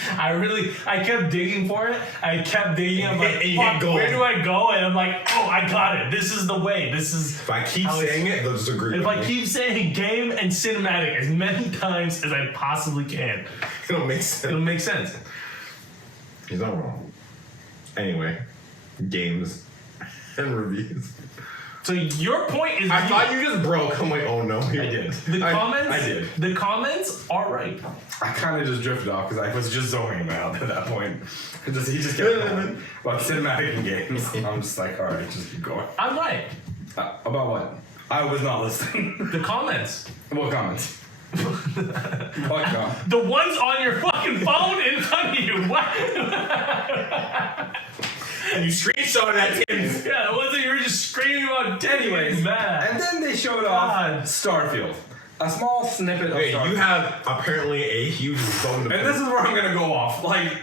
I kept digging for it. I kept digging. I'm like, And you fuck, hit gold. where do I go? And I'm like, oh, I got it. This is the way. This is. If I keep how it's- saying it, they'll just agree If with I me. keep saying game and cinematic as many times as I possibly can, It'll make sense. it'll make sense. He's not wrong. Anyway, games and reviews. So your point is, I thought you just broke. I'm like, oh no, I did. the comments. I did. The comments are right. I kind of just drifted off because I was just zoning him out at that point. He just kept going about cinematic and games. I'm just like, all right, just keep going. I'm right. About what? I was not listening. The comments. What comments? What comments? The ones on your fucking phone in front of you. What? And you screenshot that, Tim. Yeah, the ones that you were just screaming about. Anyways, man. and then they showed God. off Starfield. A small snippet of Hey, Starfield. you have apparently a huge bone to pick. And this is where I'm gonna go off. Like,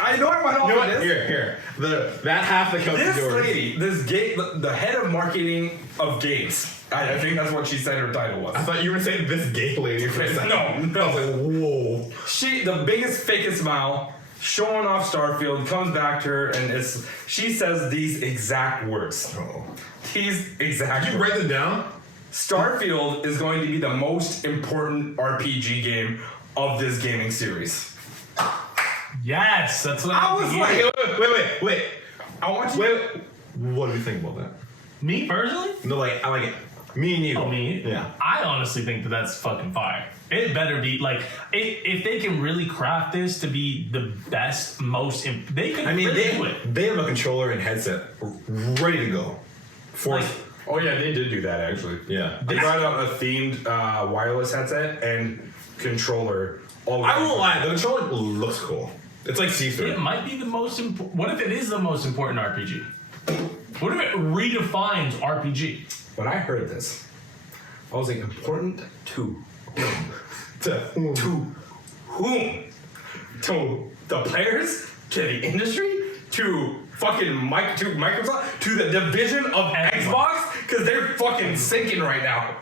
I know I went off You know on what? this. Here. That half the couch is This yours. lady, this the head of marketing of games. I think that's what she said her title was. I thought you were saying this gay lady for a second. No. I was like, whoa. She, the biggest, fakest smile, showing off Starfield, comes back to her, and she says these exact words. Oh. These exact Did you words. write them down? Starfield is going to be the most important RPG game of this gaming series. Yes, that's what I was like, Wait. I want you. Wait. What do you think about that? me personally. No, like, I like it. Me and you. Oh, me? Yeah. I honestly think that that's fucking fire. It better be like if they can really craft this to be the best, they could. I mean, really do it. they have a controller and headset ready to go. Like, Oh yeah, they did do that actually. Yeah. They brought out a themed wireless headset and controller. All I won't lie, the controller looks cool. It's like see-through. it might be the most important. What if it is the most important RPG? What if it redefines RPG? When I heard this, I was like, important to To whom? To the players? To the industry? To fucking Microsoft? To the division of Xbox? Because they're fucking sinking right now.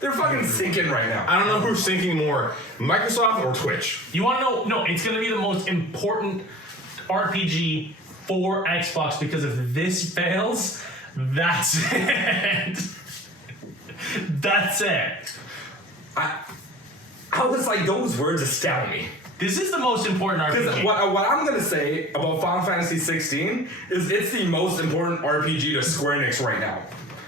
They're fucking sinking right now. I don't know who's thinking more, Microsoft or Twitch. You want to know? No, it's going to be the most important RPG for Xbox because if this fails, that's it. That's it. I was like, those words astound me. This is the most important Because RPG. what I'm gonna say about Final Fantasy 16 is it's the most important RPG to Square Enix right now.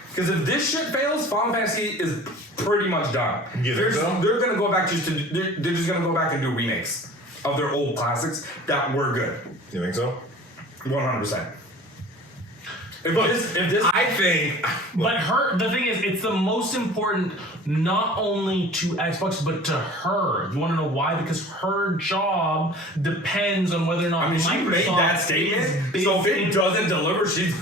Because if this shit fails, Final Fantasy is pretty much done. You think so? They're gonna go back they're just gonna go back and do remakes of their old classics that were good. You think so? 100%. If this I think. But the thing is, it's the most important not only to Xbox, but to her. You want to know why? Because her job depends on whether or not she made Microsoft that is statement, big so if in- it doesn't deliver, she's.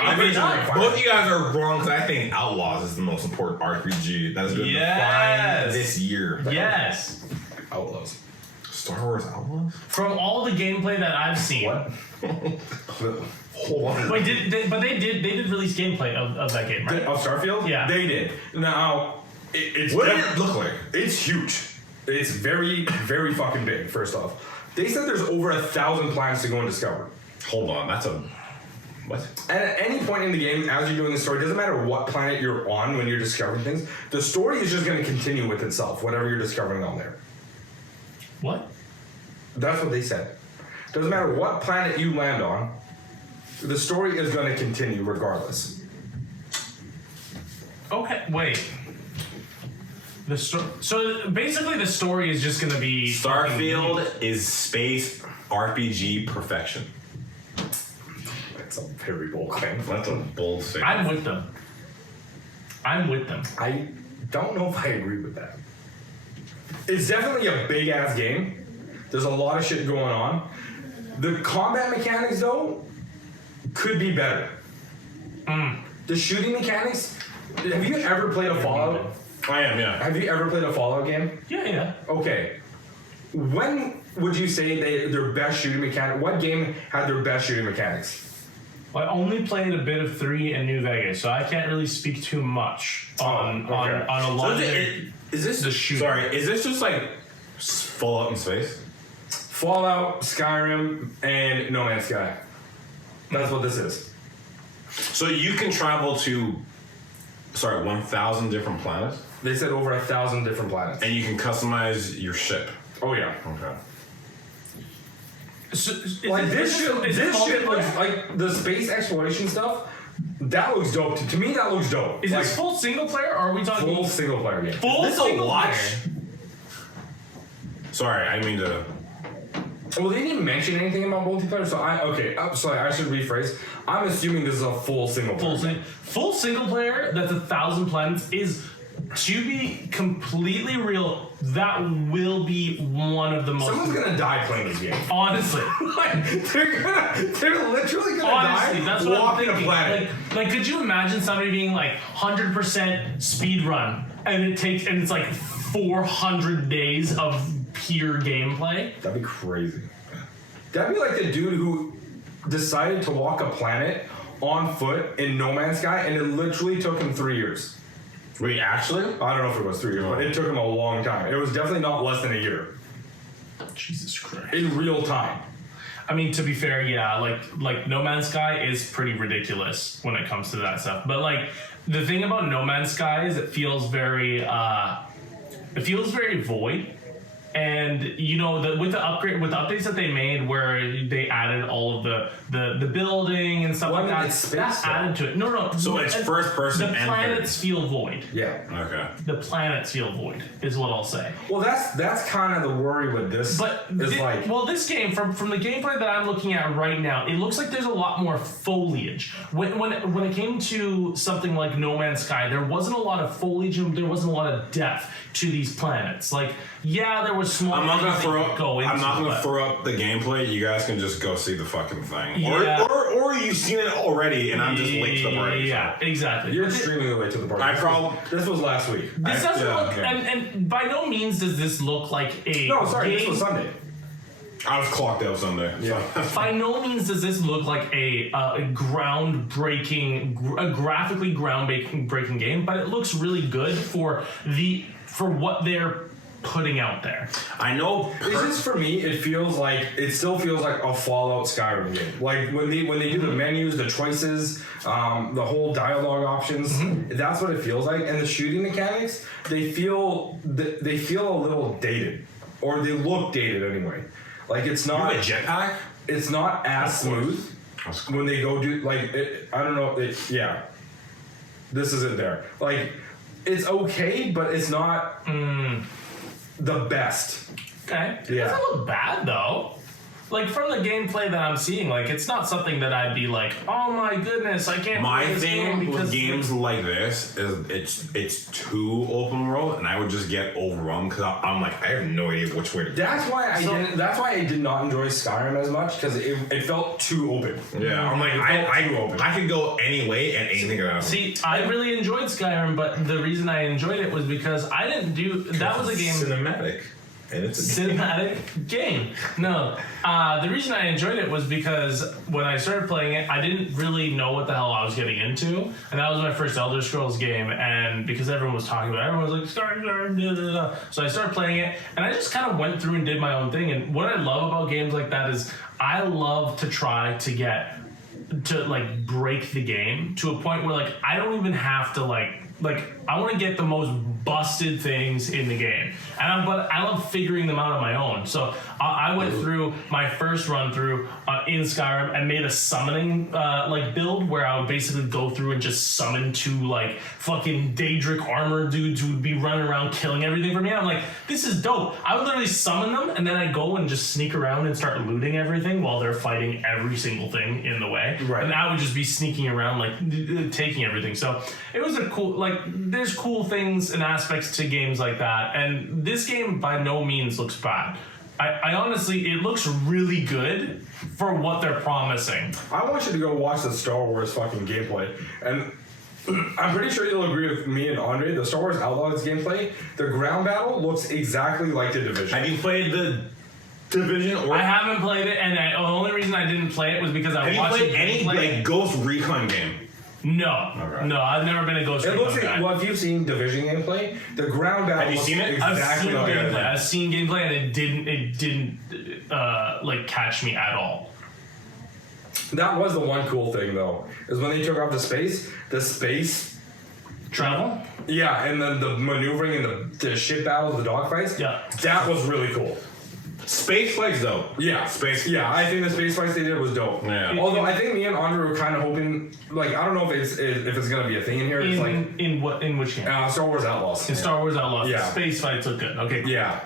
I mean, not. both of you guys are wrong because I think Outlaws is the most important RPG that is going to Yes. define this year. Yes. Outlaws. Star Wars Outlaws? From all the gameplay that I've seen. What? Hold on. Wait, they did release gameplay of that game, right? Of Starfield? Yeah. They did. Now, it's What did it look like? It's huge. It's very, very fucking big, first off. They said there's over 1,000 planets to go and discover. Hold on, that's a. What? And at any point in the game, as you're doing the story, it doesn't matter what planet you're on when you're discovering things, the story is just going to continue with itself, whatever you're discovering on there. What? That's what they said. Doesn't matter what planet you land on, the story is going to continue regardless. Okay, wait. So basically, the story is just gonna be Starfield is space RPG perfection. That's a very bold claim. That's a bold statement. I'm with them. I'm with them. I don't know if I agree with that. It's definitely a big ass game. There's a lot of shit going on. The combat mechanics, though, could be better. The shooting mechanics. Have you ever played a Fallout? I am, yeah. Have you ever played a Fallout game? Yeah. Okay. When would you say their best shooting mechanic? What game had their best shooting mechanics? Well, I only played a bit of 3 in New Vegas, so I can't really speak too much on a lot of Is this the shooting. Sorry, is this just like Fallout in space? Fallout, Skyrim, and No Man's Sky. That's what this is. So you can travel to 1,000 different planets, They said over 1,000 different planets. and you can customize your ship. Oh yeah. Okay. So, Like this shit multiplayer? looks like the space exploration stuff. That looks dope. To me, that looks dope. Is like, this full single player, or are we talking full single player game? full This a single watch? player? Sorry, I didn't mean to. Well, they didn't mention anything about multiplayer, so sorry, I should rephrase. I'm assuming this is a full single player. Full single player that's 1,000 planets is, to be completely real, that will be one of the most. Someone's gonna die playing this game. Honestly. they're literally gonna Honestly, die that's what I'm walking a thinking. planet. Like, could you imagine somebody being like 100% speed run, and it's like 400 days of pure gameplay? That'd be crazy. That'd be like the dude who decided to walk a planet on foot in No Man's Sky, and it literally took him 3 years. Wait, actually? I don't know if it was 3 years, but it took him a long time. It was definitely not less than a year. Jesus Christ. In real time. I mean, to be fair, yeah, like No Man's Sky is pretty ridiculous when it comes to that stuff. But like the thing about No Man's Sky is it feels very void. And you know, with the updates that they made, where they added all of the building and stuff Well, like I mean, that, it's space, that though. added to it. No. So it's first person The and planets feel void. Yeah. Okay. The planets feel void is what I'll say. Well, that's kind of the worry with this. But this game, from the gameplay that I'm looking at right now, it looks like there's a lot more foliage. When it came to something like No Man's Sky, there wasn't a lot of foliage and there wasn't a lot of depth to these planets. Like, yeah, there was small. I'm not gonna throw up. Go into, I'm not gonna but- throw up the gameplay. You guys can just go see the fucking thing, Yeah. or you've seen it already, and I'm just late to the party. Yeah, exactly. You're extremely late to the party. This was last week. This doesn't yeah, look, yeah. and by no means does this look like a. No, sorry, game. this was Sunday. I was clocked out Sunday. Yeah. By no means does this look like a graphically groundbreaking game, but it looks really good for what they're putting out there. I know. It's just for me, it still feels like a Fallout Skyrim game. Like when they do the menus, the choices, the whole dialogue options, that's what it feels like. And the shooting mechanics, they feel a little dated, or they look dated anyway. Like it's not You have a jetpack? It's not as smooth when they go do I don't know. This isn't there. Like it's okay, but it's not the best. Okay. It Yeah. doesn't look bad though. Like from the gameplay that I'm seeing, like it's not something that I'd be like, oh my goodness, I can't My play this game thing with because games like this is it's too open world, and I would just get overwhelmed because I'm like, I have no idea which way to go. That's why I did not enjoy Skyrim as much, because it felt too open. Yeah, I'm like, It felt too open. I could go any way and anything could happen. See, I really enjoyed Skyrim, but the reason I enjoyed it was because I didn't do that was a game cinematic. And it's a cinematic game. No, the reason I enjoyed it was because when I started playing it, I didn't really know what the hell I was getting into, and that was my first Elder Scrolls game. And because everyone was talking about it, everyone was like, "Start, so I started playing it, and I just kind of went through and did my own thing. And what I love about games like that is I love to try to break the game to a point where like I don't even have to like I want to get the most busted things in the game, but I love figuring them out on my own. So I went through my first run through in Skyrim and made a summoning build where I would basically go through and just summon 2 like fucking Daedric armor dudes who would be running around killing everything for me. I'm like, this is dope. I would literally summon them and then I go and just sneak around and start looting everything while they're fighting every single thing in the way. Right. And I would just be sneaking around like taking everything. So it was a cool, like, there's cool things and aspects to games like that, and this game by no means looks bad. I honestly, it looks really good for what they're promising. I want you to go watch the Star Wars fucking gameplay, and I'm pretty sure you'll agree with me and Andre. The Star Wars Outlaws gameplay, the ground battle looks exactly like the Division. Have you played the Division? Or I haven't played it, and the only reason I didn't play it was because I watched have you played any like Ghost Recon game? No, Okay. no, I've never been a Ghost It Recon looks guy. like, well, if you've seen Division gameplay, the ground battle Have you looks seen it? exactly like gameplay. it. I've seen gameplay, and it didn't like catch me at all. That was the one cool thing, though, is when they took off the space, Travel? yeah, and then the maneuvering and the ship battles, the dogfights, Yeah. that was really cool. Space fights though. Yeah, Space. Yeah, I think the space fights they did was dope. Yeah. Although I think me and Andre were kind of hoping, like, I don't know if it's gonna be a thing in here. It's like In which game? Star Wars Outlaws. In Star Wars Outlaws, Yeah. space fights look good. Okay, cool. Yeah.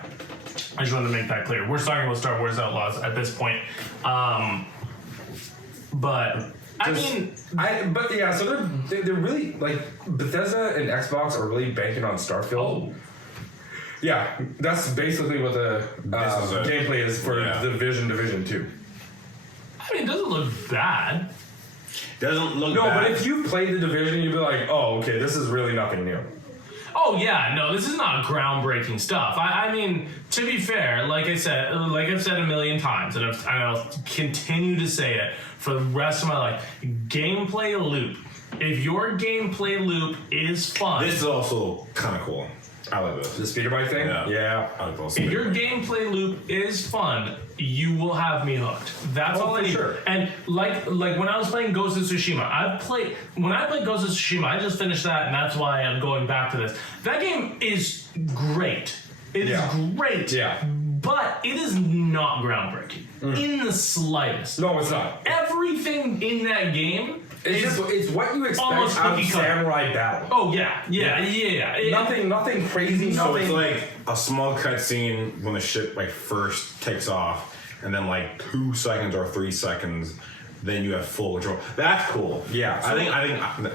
I just wanted to make that clear. We're talking about Star Wars Outlaws at this point. But I mean, but yeah, so they're really like Bethesda and Xbox are really banking on Starfield. oh, Yeah, that's basically what the This is it. gameplay is for Yeah. Division 2. I mean, it doesn't look bad. Doesn't look No, bad. but if you played the Division, you'd be like, oh, okay, this is really nothing new. Oh yeah, no, this is not groundbreaking stuff. I mean, to be fair, like I've said a million times, and I'll continue to say it for the rest of my life. Gameplay loop. If your gameplay loop is fun, This is also kind of cool. I like this. The speeder bike thing? Yeah. I like those. if your gameplay loop is fun, you will have me hooked. That's all I for need. sure. And like when I was playing Ghost of Tsushima, when I played Ghost of Tsushima, I just finished that, and that's why I'm going back to this. That game is great. It is great. Yeah. But it is not groundbreaking in the slightest. No, it's not. Everything in that game It's what you expect almost out of cookie cutter. samurai battle. Oh yeah. Nothing crazy. So Nothing. it's like a small cutscene when the ship like first takes off, and then like 2 seconds or 3 seconds, then you have full control. That's cool. Yeah. I think.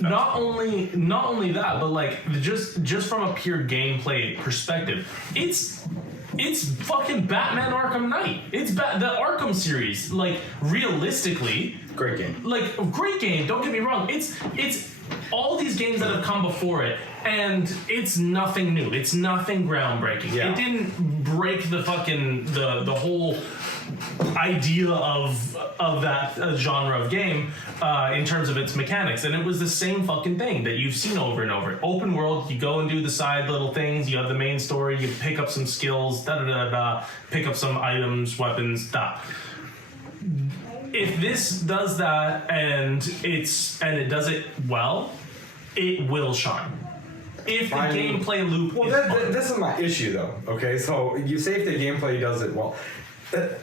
Not only that, but like just from a pure gameplay perspective, it's fucking Batman Arkham Knight. It's the Arkham series. Like realistically, Great game. like great game. Don't get me wrong. It's all these games that have come before it, and it's nothing new. It's nothing groundbreaking. Yeah. It didn't break the fucking the whole idea of that genre of game in terms of its mechanics, and it was the same fucking thing that you've seen over and over. Open world, you go and do the side little things. You have the main story. You pick up some skills. Pick up some items, weapons. If this does that and it does it well, it will shine. If the gameplay loop is fun. This is my issue, though. Okay, so you say if the gameplay does it well.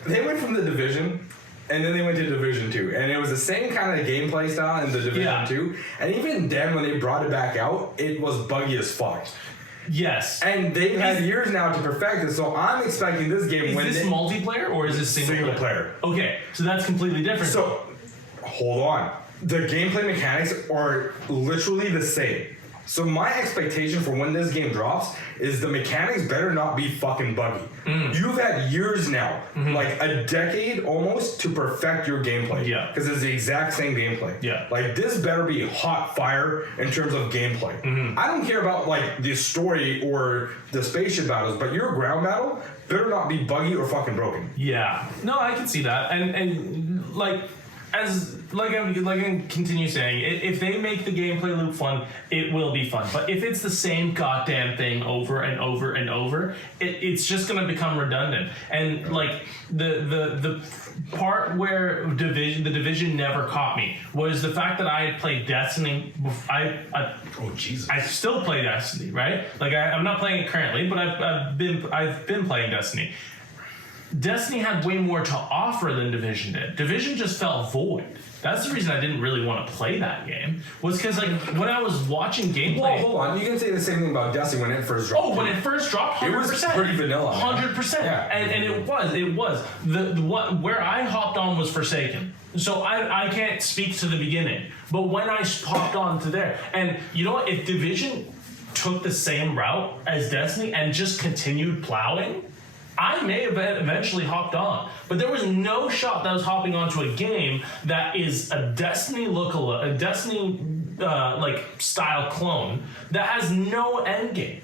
They went from the Division, and then they went to Division 2, and it was the same kind of gameplay style in the Division 2. And even then, when they brought it back out, it was buggy as fuck. Yes. And they've had years now to perfect it, so I'm expecting this game Is this multiplayer or is this single player? Okay, so that's completely different. So, hold on. The gameplay mechanics are literally the same. So my expectation for when this game drops is the mechanics better not be fucking buggy. You've had years now, like a decade almost, to perfect your gameplay. Yeah. Because it's the exact same gameplay. Yeah. Like this better be hot fire in terms of gameplay. I don't care about like the story or the spaceship battles, but your ground battle better not be buggy or fucking broken. Yeah. No, I can see that. And like like I continue saying, if they make the gameplay loop fun, it will be fun. But if it's the same goddamn thing over and over and over, it's just going to become redundant. And like the part where the Division never caught me was the fact that I had played Destiny. Oh Jesus! I still play Destiny, right? Like I'm not playing it currently, but I've been playing Destiny. Destiny had way more to offer than Division did. Division just felt void. That's the reason I didn't really want to play that game. Was because like when I was watching gameplay. Well, hold on. You can say the same thing about Destiny when it first dropped. Oh, when it first dropped, 100%. It was pretty vanilla. 100%. Yeah. And it was. The what where I hopped on was Forsaken. So I can't speak to the beginning. But when I hopped on to there, and you know what, if Division took the same route as Destiny and just continued plowing, I may have eventually hopped on, but there was no shot that I was hopping onto a game that is a Destiny a Destiny like style clone that has no end game.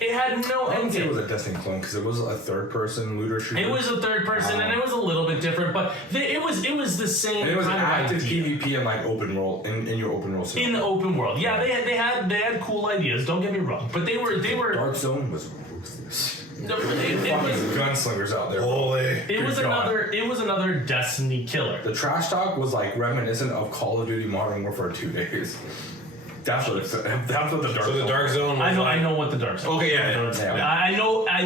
It had no I end wouldn't say game. it was a Destiny clone because it was a third-person looter shooter. It was a third person, and it was a little bit different, but it was the same. And it was kind active of idea. PvP and like open world in your open world. In the open world. Yeah, they had cool ideas. Don't get me wrong, but they were Dark Zone was ruthless. it Fucking gunslingers out there. Holy! It was another Destiny killer. The trash talk was like reminiscent of Call of Duty Modern Warfare 2 days. That's what the Dark So the Dark Zone. Was I know what the Dark Zone. Okay, yeah. I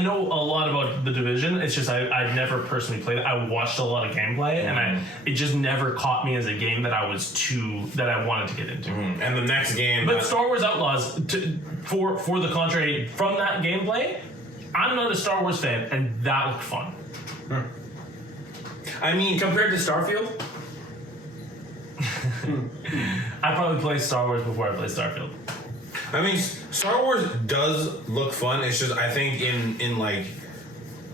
know a lot about the Division. It's just I've never personally played it. I watched a lot of gameplay, and it just never caught me as a game that I wanted to get into. And the next game. But Star Wars Outlaws, for the contrary, from that gameplay, I'm not a Star Wars fan, and that looked fun. I mean, compared to Starfield. I probably play Star Wars before I play Starfield. I mean, Star Wars does look fun. It's just I think in like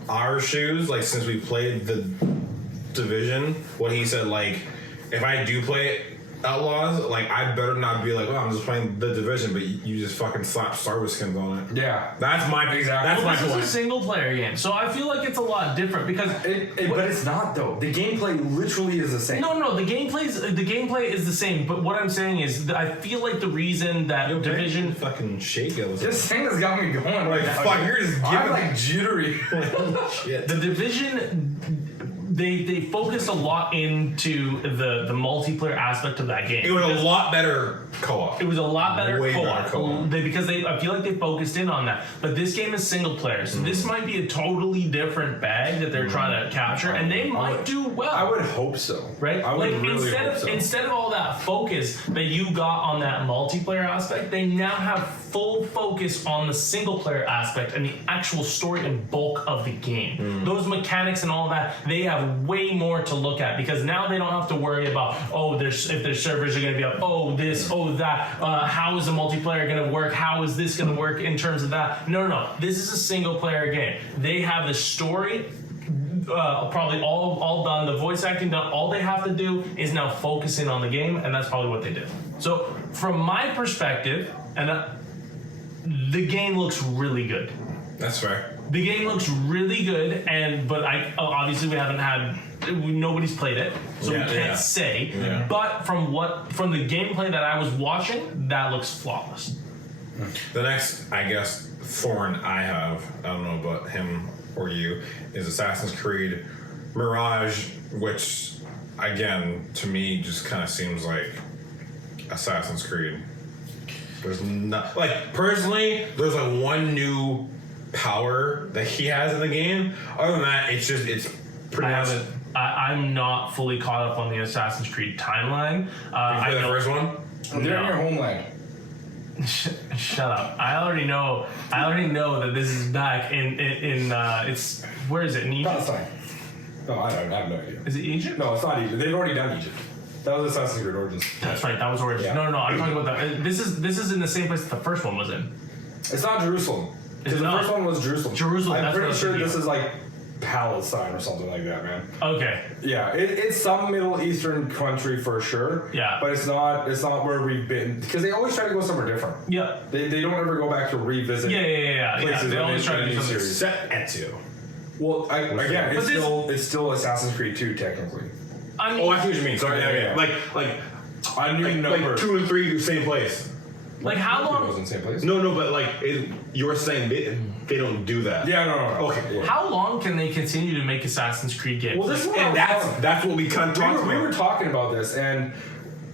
our shoes, like since we played the Division, what he said, like if I do play Outlaws, like I better not be like, oh, I'm just playing the Division, but you just fucking slap Star Wars skins on it. Yeah, that's my That's my this point. is a single player game, so I feel like it's a lot different because but it's not though. The gameplay literally is the same. No, the gameplay is the same. But what I'm saying is that I feel like the reason that Division fucking shake it. This thing has got me going. Like fuck, you're just giving. I'm like jittery. Shit. The Division. They focused a lot into the multiplayer aspect of that game. It was a lot better co-op. It was a lot better Way co-op. better co-op. I feel like they focused in on that. But this game is single player, so this might be a totally different bag that they're trying to capture, and they might do well. I would hope so. Right? I would really hope so. Instead of all that focus that you got on that multiplayer aspect, they now have full focus on the single player aspect and the actual story and bulk of the game. Those mechanics and all that, they have way more to look at because now they don't have to worry about if their servers are going to be up, that, how is the multiplayer going to work, how is this going to work in terms of that. No, this is a single player game. They have the story probably all done, the voice acting done. All they have to do is now focus in on the game, and that's probably what they did. So from my perspective, the game looks really good. That's fair. The game looks really good, but obviously nobody's played it, so we can't say. Yeah. But from the gameplay that I was watching, that looks flawless. The next, I guess, thorn I have, I don't know about him or you, is Assassin's Creed Mirage, which, again, to me, just kind of seems like Assassin's Creed. There's not, like, personally, there's like one new power that he has in the game. Other than that, it's pretty much. I'm not fully caught up on the Assassin's Creed timeline. You play the first one? They're in your homeland. Shut up! I already know that this is back in it's where is it in Egypt? Palestine. No, I have no idea. Is it Egypt? No, it's not Egypt. They've already done Egypt. That was Assassin's Creed Origins. That's right. That was Origins. Yeah. No, I'm talking about that. This is in the same place that the first one was in. It's not Jerusalem. Is it The not? first one was Jerusalem. Jerusalem, I'm that's pretty what I was sure thinking this of. is like Palestine or something like that, man. Okay. Yeah, it's some Middle Eastern country for sure. Yeah. But it's not where we've been, because they always try to go somewhere different. Yeah. They don't ever go back to revisit. Yeah. Places They when always try to do do something. series. Set Ezio. Well, again, But it's still Assassin's Creed 2 technically. I mean, Oh, I see what you mean. Sorry, yeah. Like I knew numbers. 2 and 3 the same place. like how It long? was in the same place. No, but like you were saying they don't do that. Yeah, no. Okay. Yeah. How long can they continue to make Assassin's Creed games? Well, this is what And that's what we kind of talked about. we were talking about this, and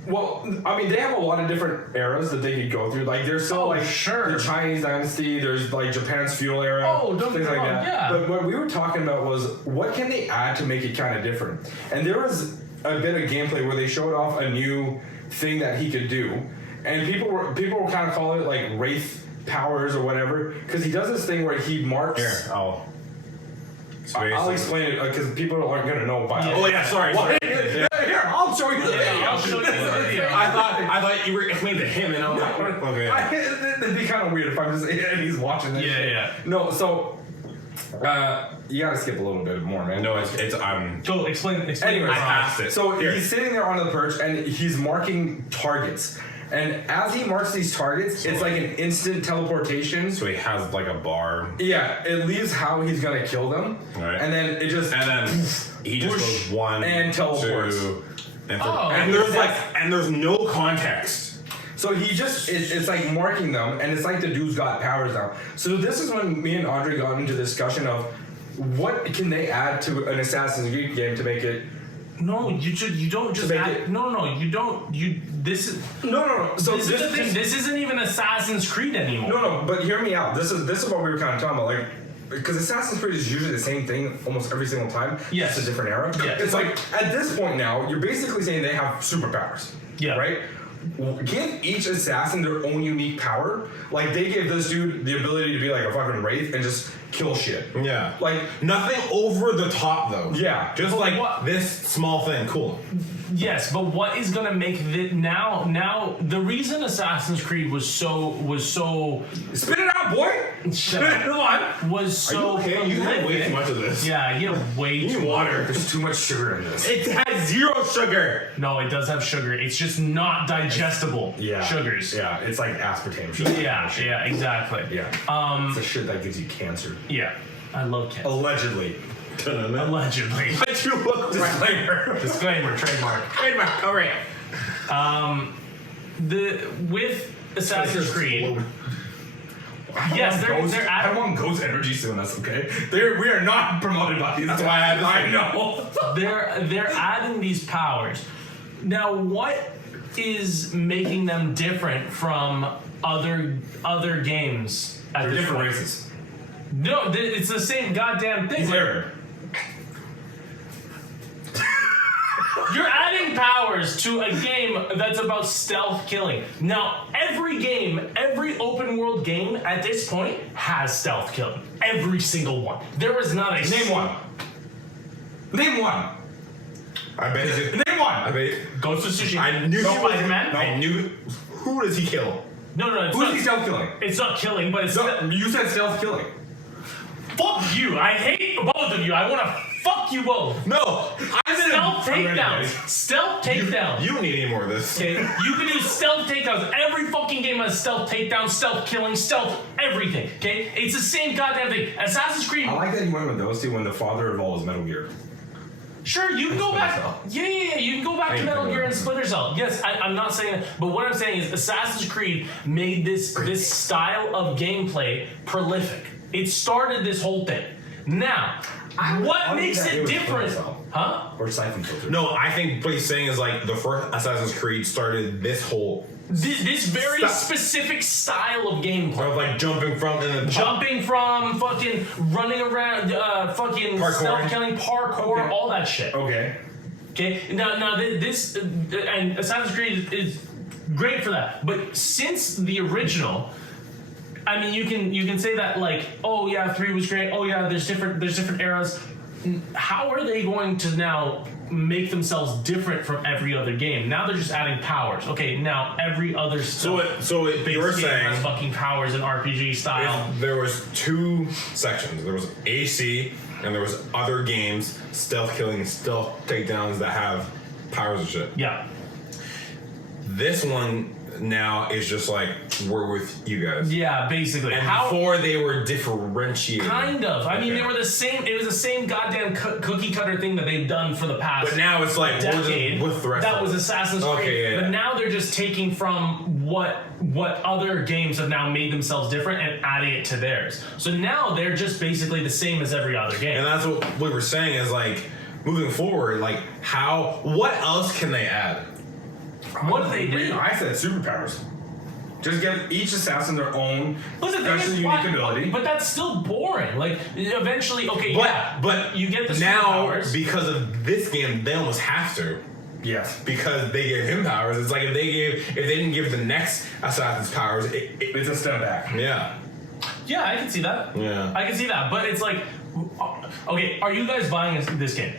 well, I mean, they have a lot of different eras that they could go through. Like, there's still like sure. the Chinese dynasty. There's like Japan's feudal era. Oh, don't things get me like wrong, that. yeah. But what we were talking about was what can they add to make it kind of different. And there was a bit of gameplay where they showed off a new thing that he could do, and people were kind of calling it like wraith powers or whatever, because he does this thing where he marks. Here, I'll explain it because people aren't gonna know by. Oh yeah, sorry. Here, I'll show you the video. I'll show you the video. I thought you were explaining to him, and I'm like, okay. It'd be kind of weird if I'm just and he's watching this. Yeah. No, so you gotta skip a little bit more, man. No, it's Go explain. Anyways, I passed it. So Here. he's sitting there on the perch and he's marking targets. And as he marks these targets, it's like an instant teleportation. So he has like a bar, Yeah, it leaves how he's gonna kill them, Right. and then it just and then he just whoosh, goes 1 and teleports. 2, and, Oh. and there's no context. So he just, it's like marking them, and it's like the dude's got powers now. So this is when me and Andre got into discussion of what can they add to an Assassin's Creed game to make it. No, you don't just make add, it- no, you don't. This is No. So this is the thing. This isn't even Assassin's Creed anymore. No, but hear me out. This is what we were kind of talking about, like. Because Assassin's Creed is usually the same thing almost every single time. Yes. It's a different era. Yes. It's like, at this point now, you're basically saying they have superpowers. Yeah. Right? Give each assassin their own unique power. Like, they gave this dude the ability to be like a fucking wraith and just kill shit. Yeah, Like, nothing over the top though. Yeah. just But like what- this small thing. Cool. Yes, but what is gonna make the now the reason Assassin's Creed was so spit it out, boy! shut up, Come on! was so Okay, you had way prolific. too much of this. Yeah, you have way You too need water. There's too much sugar in this. It has 0 sugar. No, it does have sugar. It's just not digestible sugars. Yeah, it's like aspartame sugar. Yeah, exactly. Yeah. It's the shit that gives you cancer. Yeah. I love cancer. Allegedly. Allegedly. But you look Disclaimer. Disclaimer, trademark. trademark. All right. With Assassin's Creed, yes, they're I don't want Ghost Energy suing us, okay? We are not promoted by these. That's why I had to I say know. they're adding these powers. Now, what is making them different from other games at They're this different point? races. No, it's the same goddamn thing. He's Arab. You're adding powers to a game that's about stealth killing. Now, every open world game at this point has stealth killing. Every single one. There is not a Name one. Name one. I bet you. Name one. I bet. Ghost of Tsushima. I knew. Spider-Man. I knew. Who does he kill? No, it's Who's not. he stealth killing? It's not killing, but it's No, you said stealth killing. fuck you. I hate both of you. I want to fuck you both. No. Stealth takedowns. Stealth takedowns. You don't need any more of this. Okay, you can do stealth takedowns. Every fucking game has stealth takedowns, stealth killing, stealth everything. Okay, it's the same goddamn thing. Assassin's Creed. I like that you went with those two when the father of all is Metal Gear. Sure, you can go back. Cell. Yeah. You can go back to ain't Metal thinking Gear about and Splinter Cell. Yes, I'm not saying that, but what I'm saying is Assassin's Creed made this style of gameplay prolific. It started this whole thing. Now, what makes it different? Huh? Or Siphon Filter. No, I think what he's saying is like the first Assassin's Creed started this whole This very Stop. specific style of gameplay. of like jumping from and then Jumping from, fucking running around, fucking Parkour. stealth killing, parkour, Okay. all that shit. Okay. Okay, now this and Assassin's Creed is great for that. But since the original, I mean, you can say that like, oh yeah, 3 was great. Oh yeah, there's different eras. How are they going to now make themselves different from every other game? Now they're just adding powers. Okay, now every other so you were game saying has fucking powers in RPG style. if there was 2 sections. There was AC and there was other games, stealth killing, stealth takedowns that have powers and shit. Yeah. This one now it's just like we're with you guys. Yeah, basically. And before they were differentiated. Kind of. I mean, they were the same. It was the same goddamn cookie cutter thing that they've done for the past. But now it's like decade. with the rest. That was Assassin's Creed. Okay, yeah. But now they're just taking from what other games have now made themselves different and adding it to theirs. So now they're just basically the same as every other game. And that's what we were saying is like moving forward, like what else can they add? What do they do? I said superpowers. Just give each assassin their own special unique ability. But that's still boring. Like eventually, okay, but you get the now superpowers. because of this game, they almost have to. Yes. Because they gave him powers. It's like if they didn't give the next assassin's powers, It's a step back. Yeah. Yeah, I can see that. Yeah. I can see that. But it's like, okay, are you guys buying this game?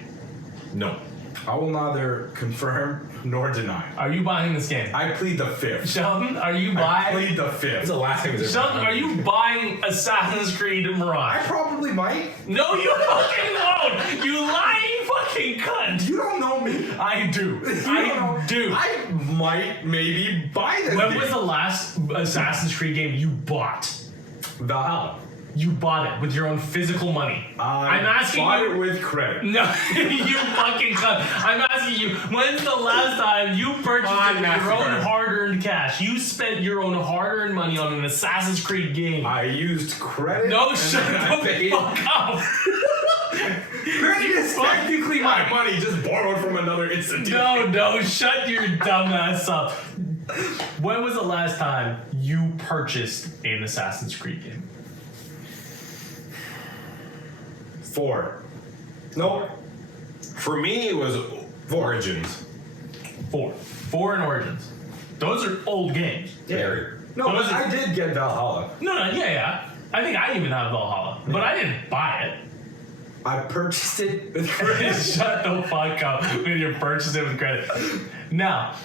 No. I will neither confirm nor deny. Are you buying this game? I plead the fifth. Sheldon, are you I buying? plead the It's fifth. the last thing. Sheldon, are you buying Assassin's Creed I Mirage? probably might. No, you fucking won't. You lying fucking cunt. You don't know me. I do. You don't I know. do. I might maybe buy this When game. was the last Assassin's Creed game you bought? Valhalla. You bought it with your own physical money. I'm asking bought you. it with credit. No, you fucking cunt. I'm asking you, when's the last time you purchased it with your own hard-earned cash? You spent your own hard-earned money on an Assassin's Creed game. I used credit. No, and shut then I the paid- fuck up. Credit is technically my money, just borrowed from another institution. No, shut your dumb ass up. When was the last time you purchased an Assassin's Creed game? 4. Nope. For me, it was Origins. 4 in Origins. Those are old games. Very. No, Those but are- I did get Valhalla. No, yeah. I think I even have Valhalla, but I didn't buy it. I purchased it with credit. Shut the fuck up when you purchase it with credit. Now,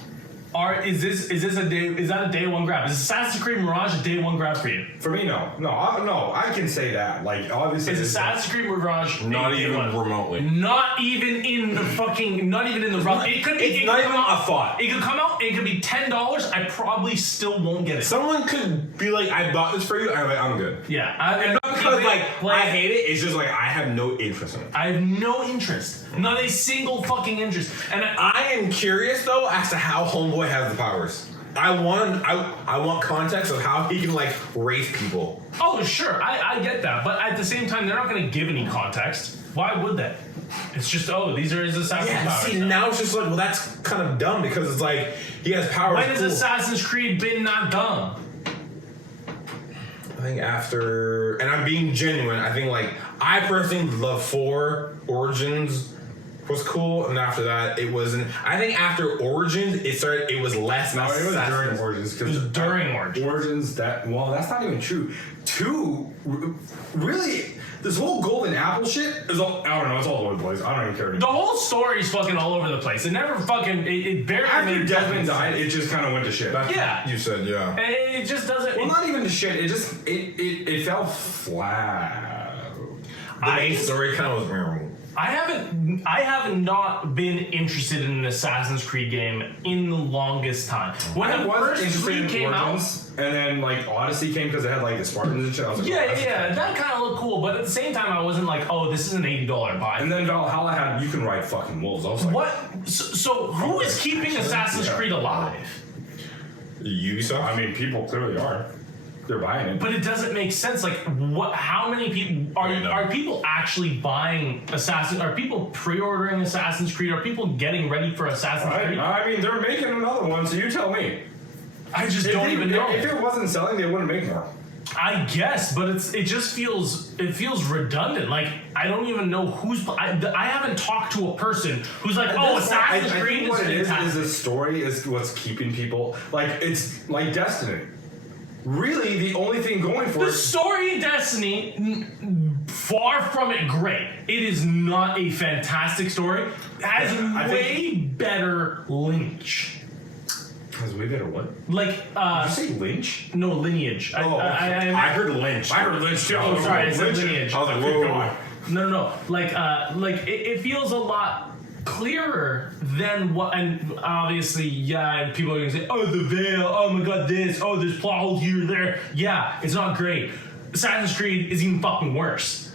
is that a day one grab? Is Assassin's Creed Mirage a day one grab for you? For me, no. No, I can say that. Like, obviously. Is it's Assassin's Creed Mirage Not a day even one? remotely. Not even in the fucking. Not even in the rough. It could. It's it not could even come out, a thought. It could come out. It could be $10. I probably still won't get it. Someone could be like, I bought this for you, and I'm like, I'm good. Yeah, And not because like I hate it, it's just like I have no interest in it. I have no interest. Not a single fucking interest. And I am curious though as to how Homeboy has the powers. I want context of how he can like race people. oh, sure, I get that. But at the same time, they're not going to give any context. Why would they? It's just, these are his assassin Yeah, powers. see now it's just like, well, that's kind of dumb because it's like he has powers. When has cool. Assassin's Creed been not dumb? I think after, and I'm being genuine, I think like I personally love 4 Origins was cool, and after that it wasn't. I think after Origins it was less. No, it was Assassin's- during Origins. It was during Origins. Origins, that's not even true. 2, really, this whole golden apple shit is all, I don't know, it's all over the place. I don't even care The anymore. whole story's fucking all over the place. It never fucking. It barely After made Dolphin sense. died, it just kind of went to shit. That's Yeah. you said, yeah. And it just doesn't. Well, not even to shit. It just it fell flat. The main story kind of was. I have not been interested in an Assassin's Creed game in the longest time. When I the was first interested 3 in came out, Origins, and then like Odyssey came because it had like the Spartans and shit. I was like, oh, that's yeah, that kind of looked cool. But at the same time, I wasn't like, oh, this is an $80 buy. And then Valhalla had you can ride fucking wolves. I was like, What? So who is keeping Assassin's Yeah. Creed alive? Ubisoft. I mean, people clearly are. They're buying it. But it doesn't make sense. Like, what? How many people are people actually buying Assassin? Are people pre-ordering Assassin's Creed? Are people getting ready for Assassin's Creed? I mean, they're making another one, so you tell me. I just don't even know. If it wasn't selling, they wouldn't make more. I guess, but it just feels redundant. Like I don't even know who's. I haven't talked to a person who's like, oh, Assassin's Creed think is what it is fantastic. the story is what's keeping people like it's like Destiny. Really, the only thing going for The it. story in Destiny, far from it great. It is not a fantastic story. It has I way better lineage. Has way better what? Like, Did you say Lynch? no, lineage. Oh, I heard Lynch. I heard Lynch too. Oh, sorry, I said lineage. I was like, Keep whoa. going. No. Like it feels a lot clearer than what, and obviously, yeah, people are gonna say, oh, the veil, oh my god, this, oh, there's plot holes here and there. Yeah, it's not great. Assassin's Creed is even fucking worse.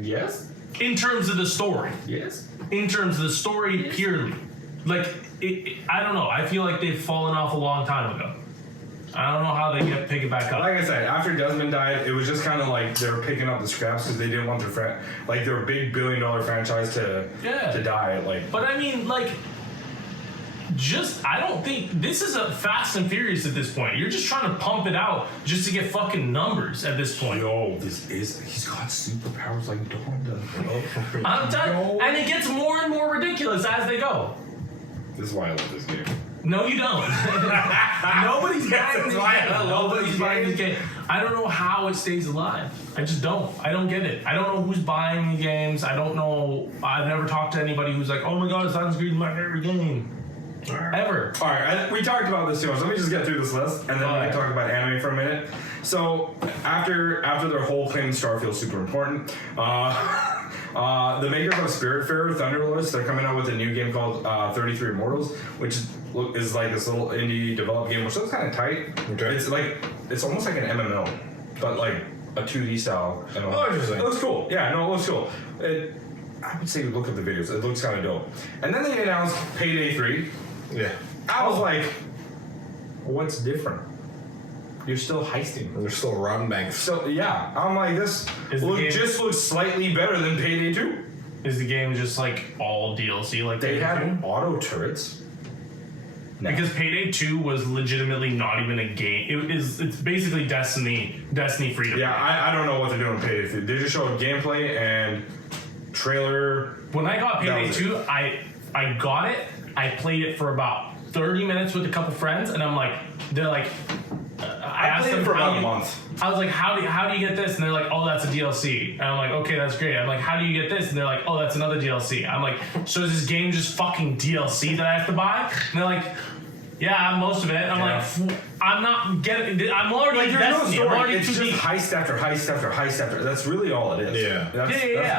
Yes. In terms of the story. Yes. In terms of the story, purely. Like, I don't know. I feel like they've fallen off a long time ago. I don't know how they pick it back up. Like I said, after Desmond died, it was just kind of like they were picking up the scraps because they didn't want their big $1 billion franchise to die. Like, but I mean, like, I don't think this is a Fast and Furious at this point. You're just trying to pump it out just to get fucking numbers at this point. yo, he's got superpowers like Dawn does, bro. I'm done. And it gets more and more ridiculous as they go. This is why I love this game. No, you don't. Nobody's buying this game. Nobody's buying this game. I don't know how it stays alive. I just don't. I don't get it. I don't know who's buying the games. I don't know. I've never talked to anybody who's like, oh my god, Assassin's Creed is my favorite game. Ever. All right, we talked about this too much. Let me just get through this list, and then we can talk about anime for a minute. So after their whole claim Starfield super important, the makers of Spiritfarer, Thunderlords, they're coming out with a new game called 33 Immortals, which is like this little indie developed game, which looks kind of tight. Okay. It's almost like an MMO, but like a 2D style MMO. Oh, interesting. It looks cool. Yeah, no, it looks cool. I would say look at the videos. It looks kind of dope. And then they announced Payday 3. Yeah. I was like, what's different? You're still heisting. They're still robbing banks. So, yeah. I'm like, this just looks slightly better than Payday 2. Is the game just like all DLC like They Payday had 2? auto turrets. No. Because Payday 2 was legitimately not even a game. It's basically Destiny free to Yeah, play. I don't know what they're doing with Payday 3. They just showed gameplay and trailer. When I got Payday 2, I got it. I played it for about 30 minutes with a couple friends, and I'm like, they're like, I asked them for how about a you- month. I was like, how do you get this? And they're like, oh, that's a DLC. And I'm like, okay, that's great. I'm like, how do you get this? And they're like, oh, that's another DLC. I'm like, so is this game just fucking DLC that I have to buy? And they're like, yeah, most of it. I'm like, I'm not getting. I'm already Like, there's no Destiny. I'm story. already It's too just deep. heist after heist after heist after. That's really all it is. Yeah. That's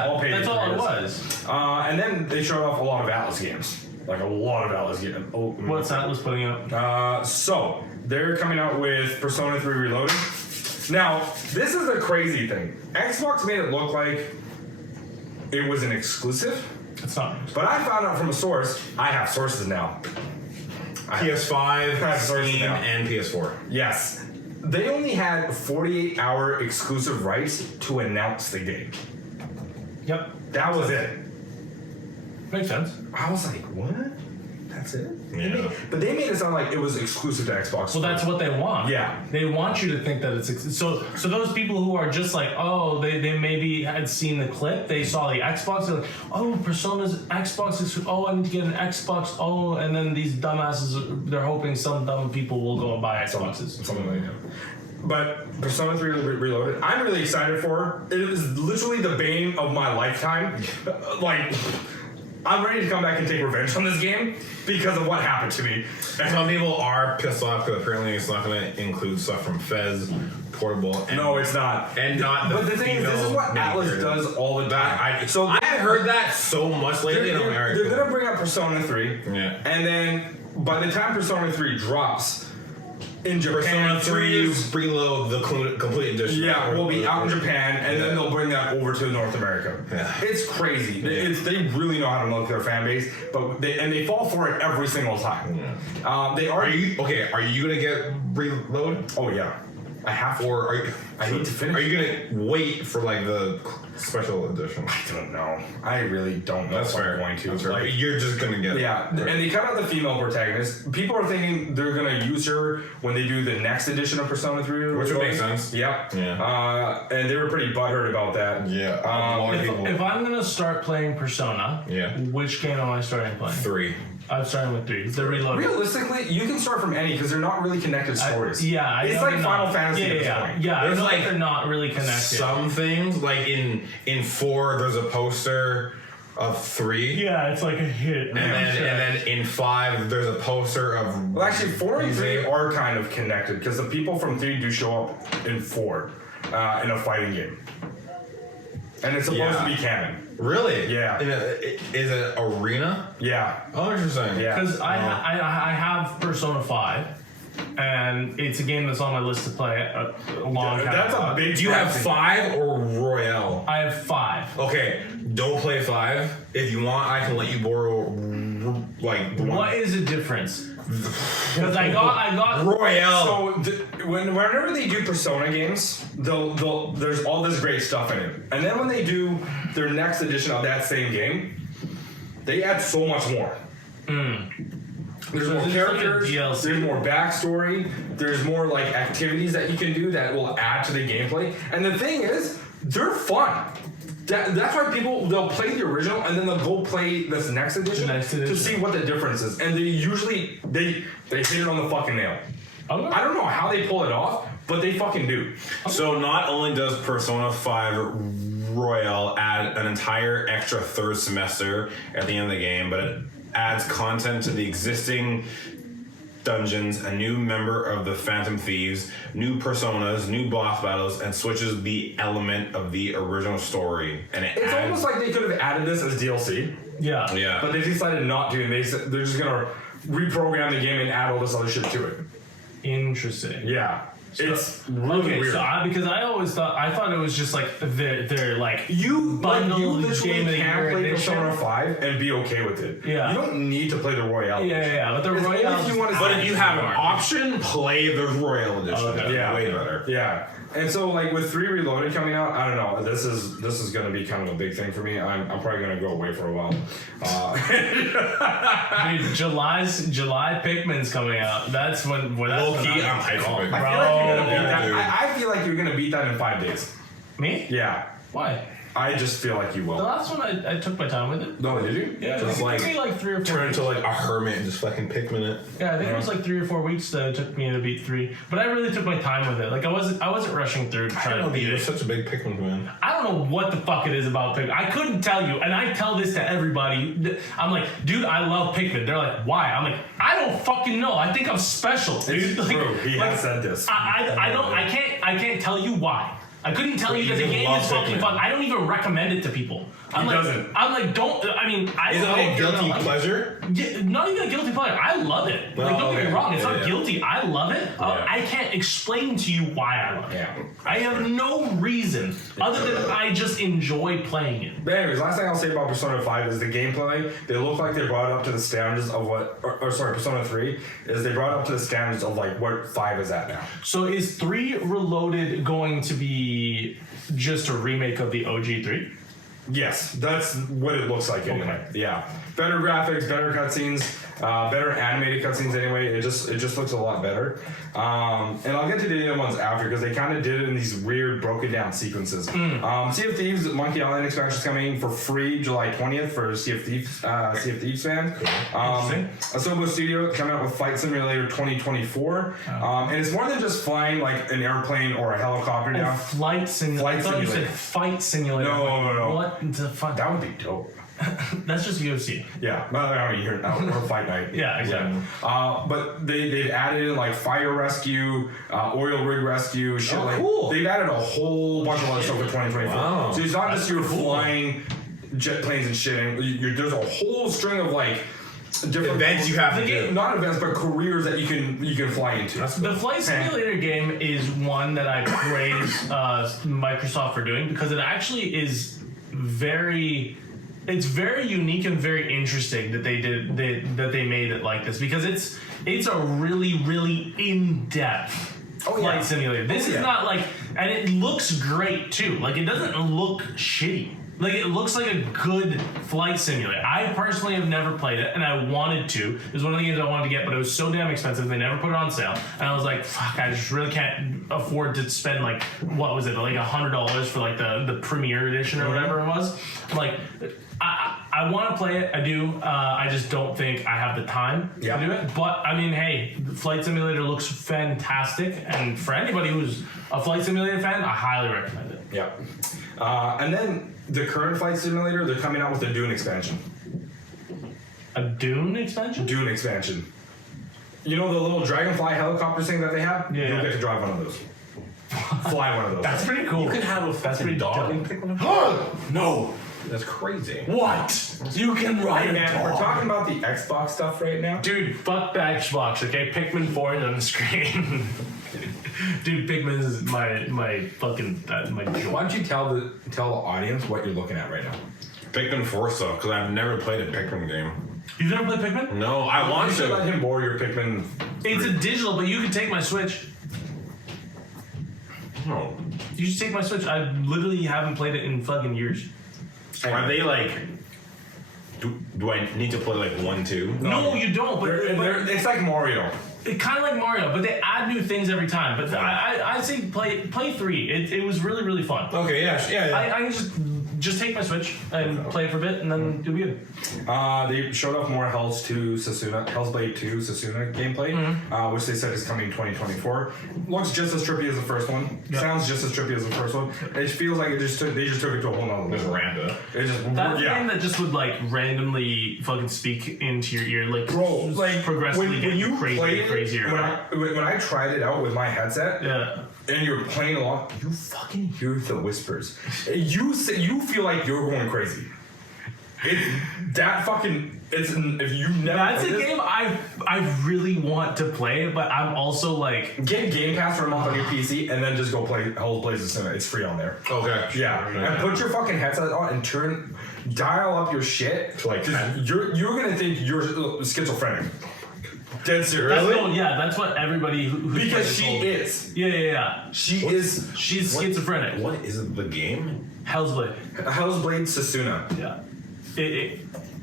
all Payday That's all 3 it is. was. And then they showed off a lot of Atlas games. Like a lot of Atlas games. Oh, What's Atlas putting out? So they're coming out with Persona 3 Reloaded. Now, this is a crazy thing. Xbox made it look like it was an exclusive, It's not. but I found out from a source. I have sources now. PS5, sources Steam, now. and PS4. Yes. They only had 48-hour exclusive rights to announce the game. Yep. That was it. Makes sense. I was like, what? That's it? Yeah. But they made it sound like it was exclusive to Xbox. Well, that's what they want. Yeah. They want you to think that it's so those people who are just like, oh, they maybe had seen the clip, they saw the Xbox, they're like, oh, Persona's Xbox is, oh, I need to get an Xbox, oh, and then these dumbasses, they're hoping some dumb people will go and buy Xboxes. Something like that. But Persona 3 Reloaded, I'm really excited for. It is literally the bane of my lifetime. Like, I'm ready to come back and take revenge on this game because of what happened to me. Some people are pissed off because apparently it's not going to include stuff from Fez, Portable, and No, it's not. and not. But the thing is, this is what female Atlas maker. does all the time. I heard that so much lately in America. They're gonna bring out Persona 3, Yeah. and then by the time Persona 3 drops in Japan, Persona 3 Reload, the complete edition. yeah, will be out in Japan, and then they'll bring that over to North America. Yeah. It's crazy. They really know how to milk their fan base, but they fall for it every single time. They Are you gonna get Reload? Oh yeah, I have to. Or are you? I need to finish. Are you gonna wait for like the special edition? I don't know. I really don't know That's if fair. I'm going to. That's fair. Like, You're just gonna get. yeah, and they cut out the female protagonist. People are thinking they're gonna use her when they do the next edition of Persona 3. Which would make sense. Yep. Yeah. And they were pretty butthurt about that. Yeah. A lot of people. If I'm gonna start playing Persona, Yeah. which game am I starting playing? 3. I'm starting with 3. The Reloaded. Realistically, you can start from any because they're not really connected stories. Yeah, it's know like they're Final not. Fantasy at this point. Yeah, There's I know like that they're not really connected. Some things like in 4, there's a poster of 3. Yeah, it's like a hit. And then in 5, there's a poster of. Well, actually, 4 and 3 are kind of connected because the people from 3 do show up in 4. in a fighting game. And it's supposed to be canon. Really? Yeah. Is it arena? Yeah. Oh, interesting. Yeah. Because I have Persona 5, and it's a game that's on my list to play a long time. That's a big. Do you have thing. 5 or Royale? I have 5. Okay, don't play 5. If you want, I can let you borrow like the one. What is the difference? Because I got Royale. So whenever they do Persona games, they'll there's all this great stuff in it, and then when they do their next edition of that same game, they add so much more. There's more it's characters. like a DLC. There's more backstory. There's more like activities that you can do that will add to the gameplay. And the thing is, they're fun. That's why they'll play the original and then they'll go play this next edition to see what the difference is. And they usually they hit it on the fucking nail. Okay. I don't know how they pull it off, but they fucking do. So not only does Persona 5 Royale add an entire extra third semester at the end of the game, but it adds content to the existing dungeons, a new member of the Phantom Thieves, new personas, new boss battles, and switches the element of the original story. And It's almost like they could have added this as DLC, Yeah. but they decided not to. And they're just gonna reprogram the game and add all this other shit to it. Interesting. Yeah. It's really weird. So because I thought it was just like they're like You bundled literally game of the can year play edition. Persona 5 and be okay with it. Yeah. You don't need to play the Royale. Yeah, but the It's only Royale. if you want to- But if you have an option, play the Royal Edition. Okay. That'd be Yeah. way better. Yeah. And so like with 3 Reloaded coming out, I don't know. This is gonna be kind of a big thing for me. I'm probably gonna go away for a while. Dude, July Pikmin's coming out. That's when that's Low when key, I'm hyped for I it. feel like you're gonna beat Yeah, that. dude. I feel like you're gonna beat that in 5 days. Me? Yeah. Why? I just feel like you The will. last one I took my time with it. No, did you? Yeah, Just it like took me like 3 or 4 Turn weeks. into like a hermit and just fucking Pikmin it. Yeah, I think it was like 3 or 4 weeks that it took me to beat 3. But I really took my time with it. Like I wasn't rushing through to I try don't to know, beat you're it. such a big Pikmin fan. I don't know what the fuck it is about Pikmin. I couldn't tell you, and I tell this to everybody. I'm like, dude, I love Pikmin. They're like, why? I'm like, I don't fucking know. I think I'm special, dude. It's Like, true. He has said this. I can't tell you why. I couldn't tell you that the just game love is fucking Pikmin. fun. I don't even recommend it to people. I'm like, doesn't. I'm like, don't. I mean, I Is it don't like a know if you're guilty gonna like it. pleasure? Yeah, not even a guilty pleasure. I love it. Like, Oh, don't get me okay. wrong. It's Yeah, not yeah. guilty. I love it. I can't explain to you why I love it. Yeah. I have no reason other than I just enjoy playing it. But anyways, last thing I'll say about Persona 5 is the gameplay. They look like they brought it up to the standards of what, or sorry, Persona 3 is they brought it up to the standards of like what 5 is at now. So is 3 Reloaded going to be just a remake of the OG 3? Yes, that's what it looks like anyway. Okay. Yeah, better graphics, better cutscenes, better animated cutscenes. Anyway, it just looks a lot better. And I'll get to the other ones after because they kind of did it in these weird broken down sequences. Sea of Thieves Monkey Island expansion is coming for free July 20th for Sea of Thieves fans. Interesting. Asobo Studio coming out with Flight Simulator 2024, and it's more than just flying like an airplane or a helicopter Oh, down. Flight Simulator. Flight I thought you said Simulator. Fight Simulator. No, I'm like, no. What the fuck? That would be dope. That's just UFC. Yeah, I mean, you're or Fight Night. Yeah, exactly. But they've added in like fire rescue, oil rig rescue, shit like. cool. They've added a whole bunch of other stuff for 2024. Wow. So it's not just your cool. flying jet planes and shit. And there's a whole string of like different Events you have to do. Not events, but careers that you can fly into. The Flight Simulator game is one that I praise Microsoft for doing because it actually is it's very unique and very interesting that they made it like this because it's a really in-depth flight simulator. This is not like, and it looks great too. Like it doesn't look shitty. Like it looks like a good flight simulator. I personally have never played it, and I wanted to. It was one of the games I wanted to get, but it was so damn expensive. They never put it on sale, and I was like, "Fuck! I just really can't afford to spend like what was it, like $100 for like the premiere edition or whatever it was." Like, I want to play it. I do. I just don't think I have the time to do it. But I mean, hey, the Flight Simulator looks fantastic, and for anybody who's a Flight Simulator fan, I highly recommend it. Yeah. And then the current Flight Simulator, they're coming out with a Dune expansion. A Dune expansion? Dune expansion. You know the little Dragonfly helicopter thing that they have? Yeah. You'll get to drive one of those. Fly one of those. That's pretty cool. You could have a pretty fucking dog and dope. pick one up. No. That's crazy. What? You can ride Hey a man, we're dog. talking about the Xbox stuff right now. Dude, fuck the Xbox, okay? Pikmin 4 is on the screen. Dude, Pikmin is my fucking my joy. Why don't you tell the audience what you're looking at right now? Pikmin 4 stuff, because I've never played a Pikmin game. You've never played Pikmin? No, I want You should let to. him borrow your Pikmin. It's a digital, but you can take my Switch. No. You should take my Switch. I literally haven't played it in fucking years. Are they like... Do I need to play like 1, 2? No, you don't. But It's like Mario. it's kind of like Mario, but they add new things every time. But I say play 3. It was really, really fun. Okay, yeah. I can just take my Switch and play it for a bit, and then it'll be good. They showed off more Hellblade 2 Susuna gameplay, which they said is coming in 2024. Looks just as trippy as the first one. Yep. Sounds just as trippy as the first one. It feels like they just took it to a whole nother Just level. ramp it up. It just That game that just would like randomly fucking speak into your ear, like Bro, like progressively when you crazier play and crazier. when I tried it out with my headset, Yeah. and you're playing along, you fucking hear the whispers. You feel like you're going crazy. If you never That's a played it, game I really want to play, but I'm also like, get Game Pass for a month on your PC and then just go play Hellblade Cinema. It's free on there. Okay. Yeah, and put your fucking headset on and dial up your shit. To like 10? You're gonna think you're schizophrenic. Dead serious. that's what everybody who Because she is. Yeah. She's schizophrenic. What is the game? Hellblade. Blade Susuna. Yeah.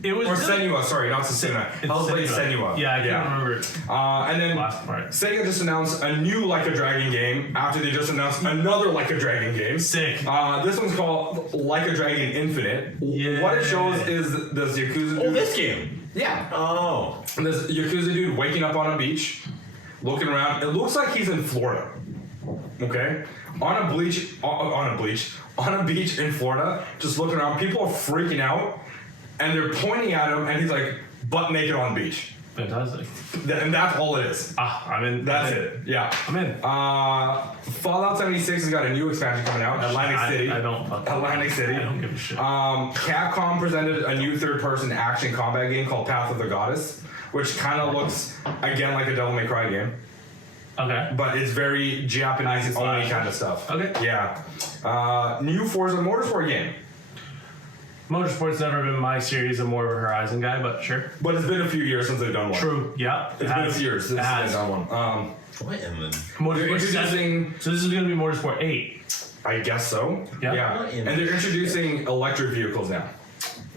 It was Or really- Senua, sorry, not Susuna. It's Hellblade Senua. Yeah, I can't remember it. And then Last part. Sega just announced a new Like a Dragon game after they just announced another Like a Dragon game. Sick. This one's called Like a Dragon Infinite. Yeah. What it shows is this Yakuza dude. Oh, this game. Yeah. Oh. And this Yakuza dude waking up on a beach, looking around. It looks like he's in Florida. Okay? On a beach in Florida, just looking around. People are freaking out, and they're pointing at him, and he's like butt naked on the beach. Fantastic. And that's all it is. I'm in. That's it. Yeah. I'm in. Fallout 76 has got a new expansion coming out, Atlantic City. I don't fucking Atlantic City. I don't give a shit. Capcom presented a new third-person action combat game called Path of the Goddess, which kind of looks again like a Devil May Cry game, Okay. but it's very Japanese only Slash. kind of stuff. Okay. Yeah. New Forza Motorsport game, Motorsport's never been my series. I'm more of a Horizon guy, but sure. but it's been a few years since they've done one. True. Yeah. It's been a few years since they've done one. What in the... Motorsport introducing- 7. So this is going to be Motorsport 8. I guess so. Yeah. What in And they're introducing electric vehicles now.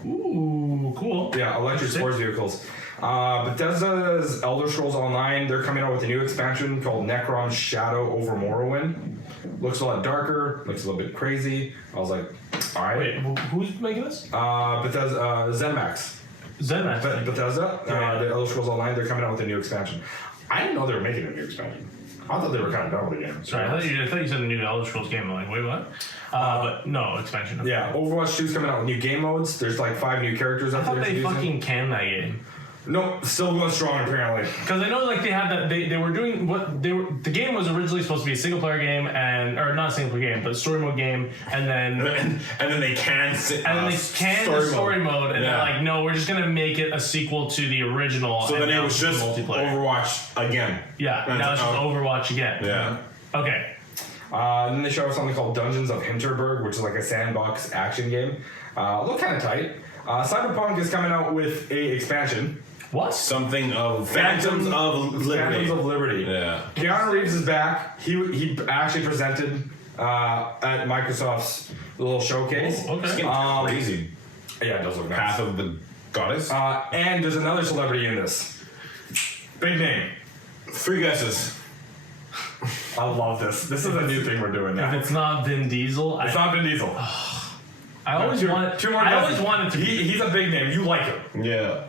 Ooh, cool. Yeah, electric sports vehicles. Bethesda's Elder Scrolls Online, they're coming out with a new expansion called Necron's Shadow over Morrowind. Looks a lot darker, looks a little bit crazy. I was like, alright. Wait, who's making this? Bethesda, ZeniMax. ZeniMax. Bethesda, Yeah. the Elder Scrolls Online, they're coming out with a new expansion. I didn't know they were making a new expansion. I thought they were kind of done with the game. Sorry, I thought you said the new Elder Scrolls game. I'm like, wait, what? But no, expansion. Yeah, Overwatch 2 is coming out with new game modes. There's like 5 new characters I that thought they're they introducing. fucking canned that game. No, still going strong apparently. Because I know, like, they had that. They were doing what they were. The game was originally supposed to be a single player game, or not a single player game, but a story mode game, and then And then they canned the story mode, and they're like, no, we're just gonna make it a sequel to the original. So and then it now was it's just multiplayer. Overwatch again. Yeah, now it's just Overwatch again. Yeah. Okay. Then they showed us something called Dungeons of Hinterberg, which is like a sandbox action game. Look kind of tight. Cyberpunk is coming out with a expansion. What? Something of Phantoms of Liberty. Phantoms of Liberty. Yeah. Keanu Reeves is back. He actually presented at Microsoft's little showcase. Oh, okay. It's getting crazy. Yeah, it does look nice. Path of the Goddess. And there's another celebrity in this. Big name. 3 guesses. I love this. This is a new thing we're doing If now. it's not Vin Diesel, It's not Vin Diesel. I always wanted. Two more I guesses. always wanted to be He's a big name. You like him. Yeah.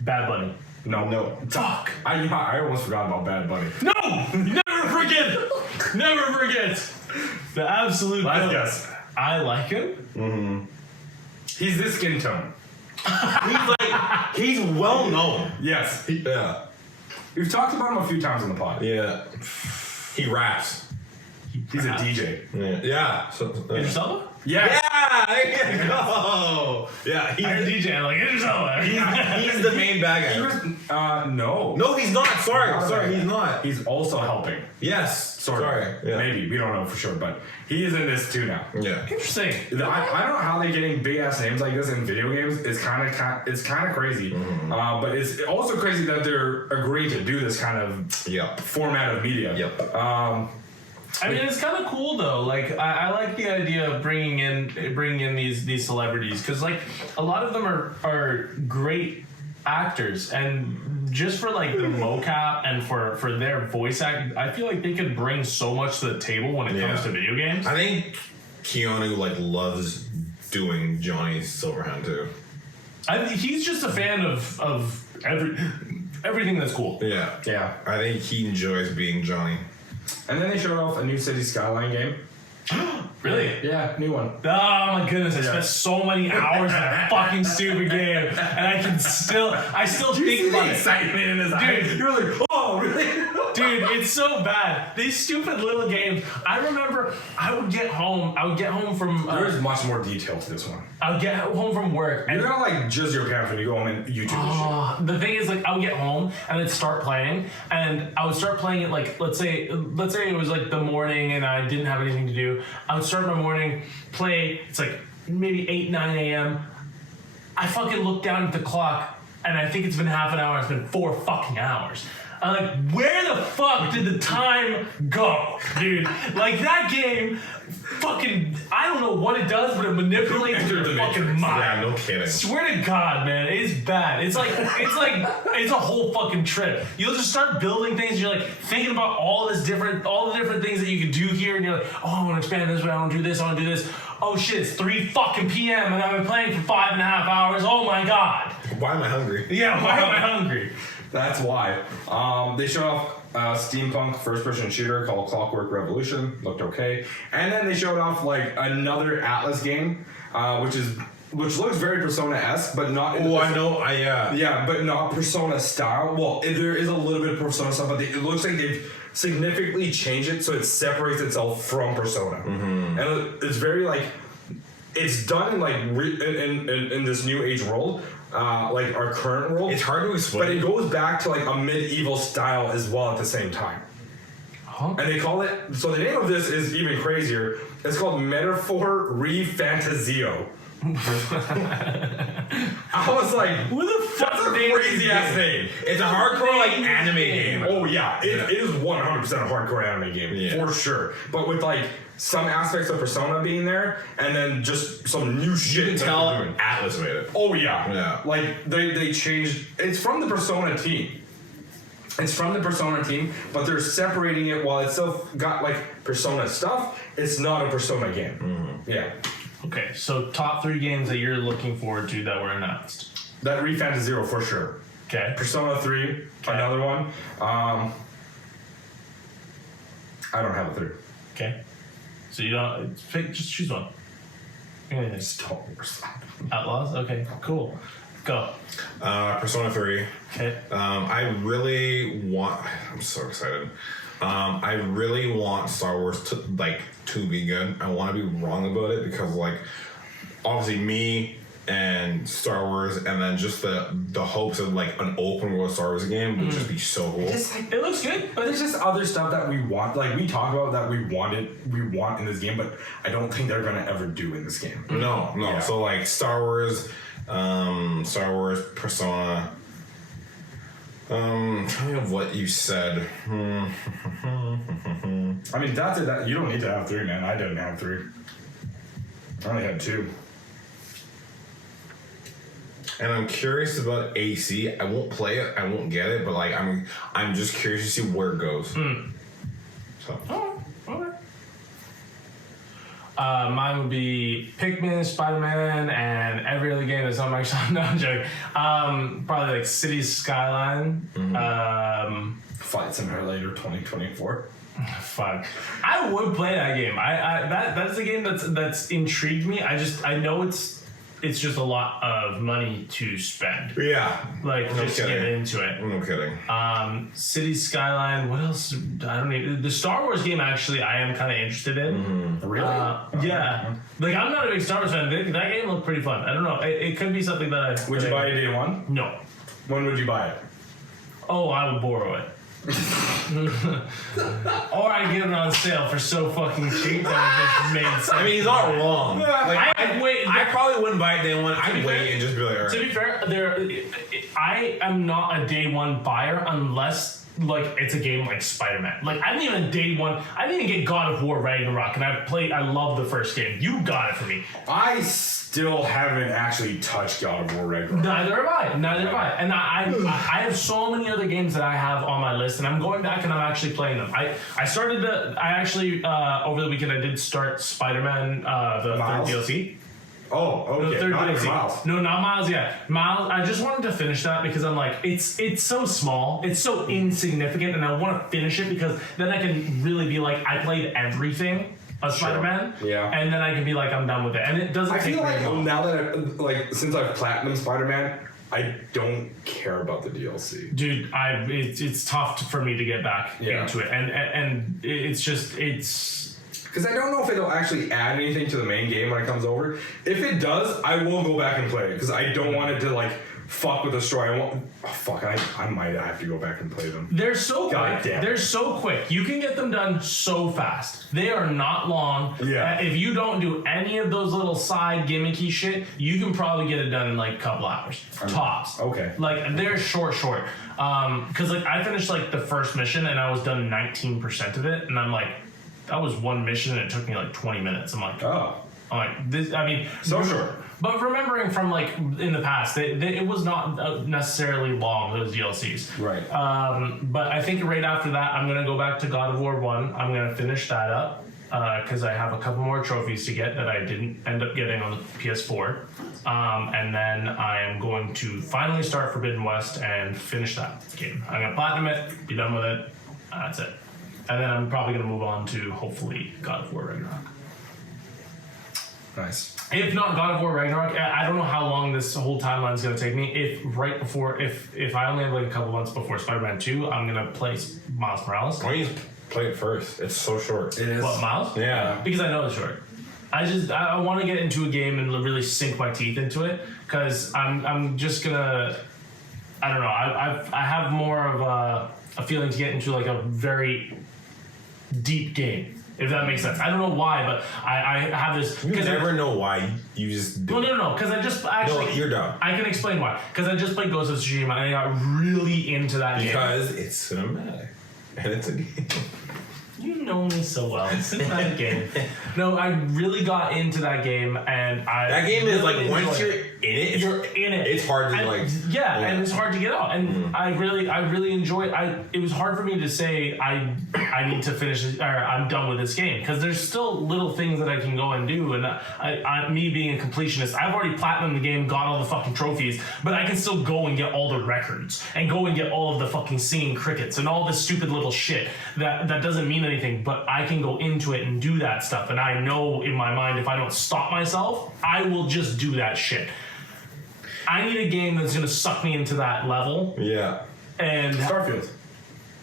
Bad Bunny. No. Fuck. I almost forgot about Bad Bunny. No! Never forget! Never forget! The absolute. Last guess. I like him. He's this skin tone. He's well known. Yes. Yeah. We've talked about him a few times on the pod. Yeah. He raps. He's a DJ. Yeah. So, Idris Elba? Yeah. yeah, there you go. Yeah, I heard DJ. I'm like Idris Elba. he's the main bad He guy. was, no. No, he's not. Sorry, Not a bad he's guy. not. He's also helping. Yes. Sort of. Sorry. Yeah. Maybe. We don't know for sure, but he is in this too now. Yeah. Interesting. I don't know how they're getting big ass names like this in video games. It's kind of crazy, but it's also crazy that they're agreeing to do this kind of Yep. format of media. Yep. I mean, it's kind of cool though. Like, I like the idea of bringing in these celebrities because like a lot of them are great actors, and just for like the mocap and for their voice act, I feel like they could bring so much to the table when it comes to video games. I think Keanu like loves doing Johnny Silverhand too. He's just a fan of everything that's cool. Yeah. Yeah. I think he enjoys being Johnny. And then they showed off a new City Skyline game. Really? Yeah, new one. Oh my goodness! I spent so many hours in that fucking stupid game, and I still think about it. Excitement in his eyes. You're like, oh, really? Dude, it's so bad. These stupid little games. I remember I would get home from There's much more detail to this one. I would get home from work, and You're not like just your parents when you go home and YouTube this the thing is, like, I would get home and I'd start playing, and I would start playing it like let's say it was like the morning and I didn't have anything to do. I would start my morning, play. It's like maybe 8-9 a.m. I fucking look down at the clock and I think it's been half an hour. It's been 4 fucking hours. I'm like, where the fuck did the time go, dude? Like, that game, fucking, I don't know what it does, but it manipulates your fucking mind. Yeah, no kidding. Swear to God, man, it's bad. It's a whole fucking trip. You'll just start building things. And you're like thinking about all the different things that you can do here, and you're like, oh, I want to expand this way. I want to do this. I want to do this. Oh shit, it's 3 fucking p.m. and I've been playing for 5.5 hours. Oh my God. Why am I hungry? Yeah, why am I hungry? That's why. They showed off a steampunk first-person shooter called Clockwork Revolution. Looked okay. And then they showed off like another Atlas game, which looks very Persona-esque, but not. Oh, I know. Yeah, but not Persona style. Well, there is a little bit of Persona stuff, but it looks like they've significantly changed it so it separates itself from Persona, and it's very like it's done in like in this new age world. Like our current world. It's hard to explain. But it goes back to like a medieval style as well at the same time. Huh? And they call it, so the name of this is even crazier. It's called Metaphor Refantazio. I was like, Who the fuck that's a named crazy this ass game? name. It's a hardcore like anime game. Oh yeah, it is 100% a hardcore anime game, for sure. But with like some aspects of Persona being there, and then just some new shit. You can that tell they're doing. Atlas made it. Oh yeah. Yeah. Like they changed. It's from the Persona team. It's from the Persona team, but they're separating it while it's still got like Persona stuff. It's not a Persona game. Yeah. Okay, so top 3 games that you're looking forward to that were announced. That Refantazio for sure. Okay. Persona 3, another one. I don't have a 3. Okay. So you don't just choose one. Anything. Star Wars. Outlaws? Okay, cool. Go. Persona 3. Okay. I really want. I'm so excited. I really want Star Wars to be good. I want to be wrong about it because like obviously me and Star Wars, and then just the hopes of like an open world Star Wars game would just be so cool. It looks good. But there's just other stuff that we want, like we talk about that we want in this game, but I don't think they're gonna ever do in this game. No. Yeah. So like Star Wars, Persona. Trying to think of what you said. I mean, that's it. You don't need to have 3, man. I didn't have 3. I only had 2. And I'm curious about AC. I won't play it. I won't get it. But like, I'm just curious to see where it goes. So. Oh, okay. Mine would be Pikmin, Spider-Man, and every other game that's on Microsoft. No, I'm joking. Probably like Cities Skyline. Flight Simulator 2024. Fuck. I would play that game. That is a game that's intrigued me. I know it's it's just a lot of money to spend. Yeah. Like, No just to kidding. get into it. No kidding. City Skyline, what else? I don't know. The Star Wars game, actually, I am kind of interested in. Really? Yeah. Like, I'm not a big Star Wars fan. That game looked pretty fun. I don't know. It could be something that I... Would you buy it day one? No. When would you buy it? Oh, I would borrow it. Or I'd get it on sale for so fucking cheap that it just made sense. I mean, he's not wrong. Like, I I probably wouldn't buy it day one. I'd be wait fair- and just be like, all To right. be fair, I am not a day one buyer unless like it's a game like Spider-Man. Like I didn't even day one. I didn't even get God of War Ragnarok, and I love the first game. You got it for me. I still haven't actually touched God of War Ragnarok. Neither have I. And I have so many other games that I have on my list, and I'm going back and I'm actually playing them. I actually over the weekend I did start Spider-Man the Miles? third DLC. Oh, okay. The third Not even DLC. Miles. No, not Miles. Yeah, Miles. I just wanted to finish that because I'm like, it's so small, it's so insignificant, and I want to finish it because then I can really be like, I played everything of Spider-Man. Yeah. And then I can be like, I'm done with it, and it doesn't I take feel me like long. now that since I've platinum Spider-Man, I don't care about the DLC. Dude, it's tough for me to get back Yeah. into it, and it's Because I don't know if it'll actually add anything to the main game when it comes over. If it does, I will go back and play it because I don't want it to like fuck with the story. I might have to go back and play them. They're so God quick. damn. They're so quick. You can get them done so fast. They are not long. Yeah. If you don't do any of those little side gimmicky shit, you can probably get it done in like a couple hours. Tops. Okay. Like they're short. Because like I finished like the first mission and I was done 19% of it, and I'm like, that was one mission and it took me like 20 minutes. I'm like, this. I mean, So short. But remembering from like in the past, it was not necessarily long, those DLCs. Right. But I think right after that, I'm gonna go back to God of War 1. I'm gonna finish that up because I have a couple more trophies to get that I didn't end up getting on the PS4. And then I am going to finally start Forbidden West and finish that game. I'm gonna platinum it, be done with it. That's it. And then I'm probably gonna move on to hopefully God of War Ragnarok. Nice. If not God of War Ragnarok, I don't know how long this whole timeline is going to take me. If I only have like a couple months before Spider-Man 2, I'm going to play Miles Morales. Why don't you just play it first? It's so short. It is. What, Miles? Yeah. Because I know it's short. I want to get into a game and really sink my teeth into it because I'm just going to, I don't know, I have more of a feeling to get into like a very deep game. If that makes sense. I don't know why, but I have this... You never know why. You just do it. No, because I just actually... No, you're dumb. I can explain why. Because I just played Ghost of Tsushima and I got really into that game. Because it's cinematic. And it's a game. You know me so well. It's in that game. No, I really got into that game and That game is like, really once enjoyed you're it. in it, You're in it. it's hard to And- like... Yeah, and it's hard to get out. And I really enjoy it. It was hard for me to say I need to finish this, or I'm done with this game because there's still little things that I can go and do. And me being a completionist, I've already platinumed the game, got all the fucking trophies, but I can still go and get all the records and go and get all of the fucking singing crickets and all this stupid little shit that doesn't mean anything. But I can go into it and do that stuff. And I know in my mind, if I don't stop myself, I will just do that shit. I need a game that's going to suck me into that level. Yeah. And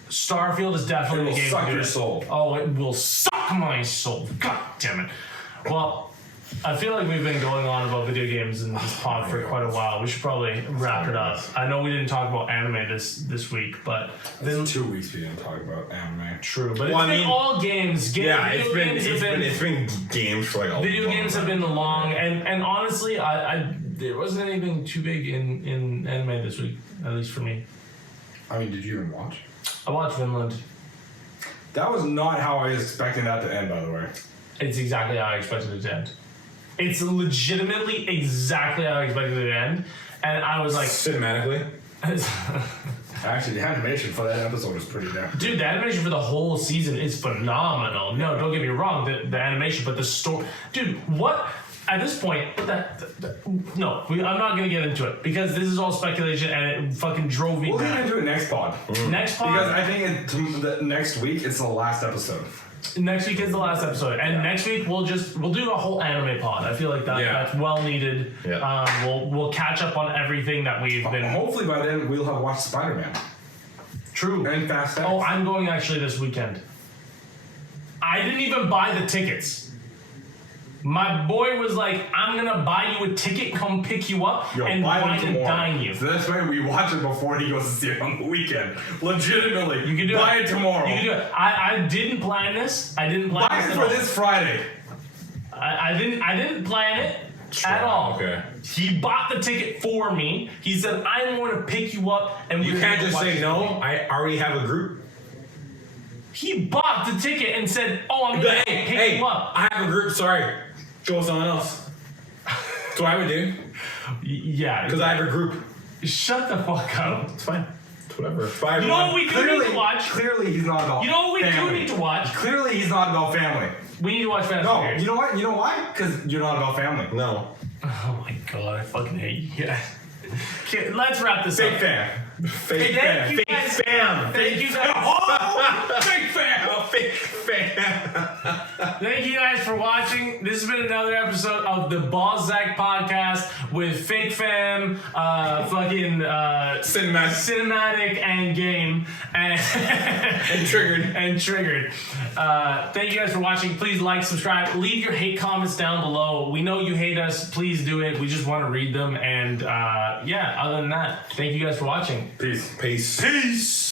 Starfield is definitely It will the game suck to do your it. soul. Oh, it will suck my soul. God damn it. Well, I feel like we've been going on about video games in this pod for quite a while. We should probably wrap it up. I know we didn't talk about anime this week, but Then 2 weeks we didn't talk about anime. true. But Well, I it's been mean, all games. Yeah, Video games have been games for like a video long games have time. been long, and honestly, I there wasn't anything too big in anime this week, at least for me. I mean, did you even watch? I watched Vinland. That was not how I was expecting that to end, by the way. It's exactly how I expected it to end. It's legitimately exactly how I expected it to end, and I was like, Cinematically? Actually, the animation for that episode was pretty damn. dude, the animation for the whole season is phenomenal. No, don't get me wrong, the animation, but the story, dude, what? at this point, no, I'm not going to get into it because this is all speculation and it fucking drove me We'll get mad. into it next pod. Next pod? Because I think next week it's the last episode. Next week is the last episode, and next week we'll do a whole anime pod. I feel like that's well needed. Yeah. We'll catch up on everything that we've been. Hopefully by then we'll have watched Spider-Man. True. And Fast X. Oh, I'm going actually this weekend. I didn't even buy the tickets. My boy was like, I'm gonna buy you a ticket, come pick you up, and wine and dine you. So that's why we watch it before he goes to see it on the weekend. Legitimately. You can do buy it tomorrow. You can do it. I didn't plan this. I didn't plan Buy this it at for all. this Friday. I didn't plan it at all. Okay. He bought the ticket for me. He said, I'm going to pick you up, and You can't just say no. I already have a group. He bought the ticket and said, oh, I'm going to pick you up. I have a group. Sorry. Go with someone else. That's what I would do. Yeah. Because I have a group. Shut the fuck up. It's fine. It's whatever. Bye, You know what we do need to watch? Clearly he's not about You know what we family. do need to watch? Clearly he's not about family. We need to watch Fast No, and Furious. you know what? You know why? Because you're not about family. No. Oh my god, I fucking hate you guys. Okay, let's wrap this Fake up. fan. Fake Thank you fan. guys. Fake fan. Thank you guys. Oh, fake fan. Fake fan. Thank you guys for watching. This has been another episode of the Balzac podcast with Fake Fam, fucking cinematic and game and triggered. Thank you guys for watching. Please like, subscribe, leave your hate comments down below. We know you hate us. Please do it. We just want to read them. And other than that, thank you guys for watching. Peace. Peace. Peace.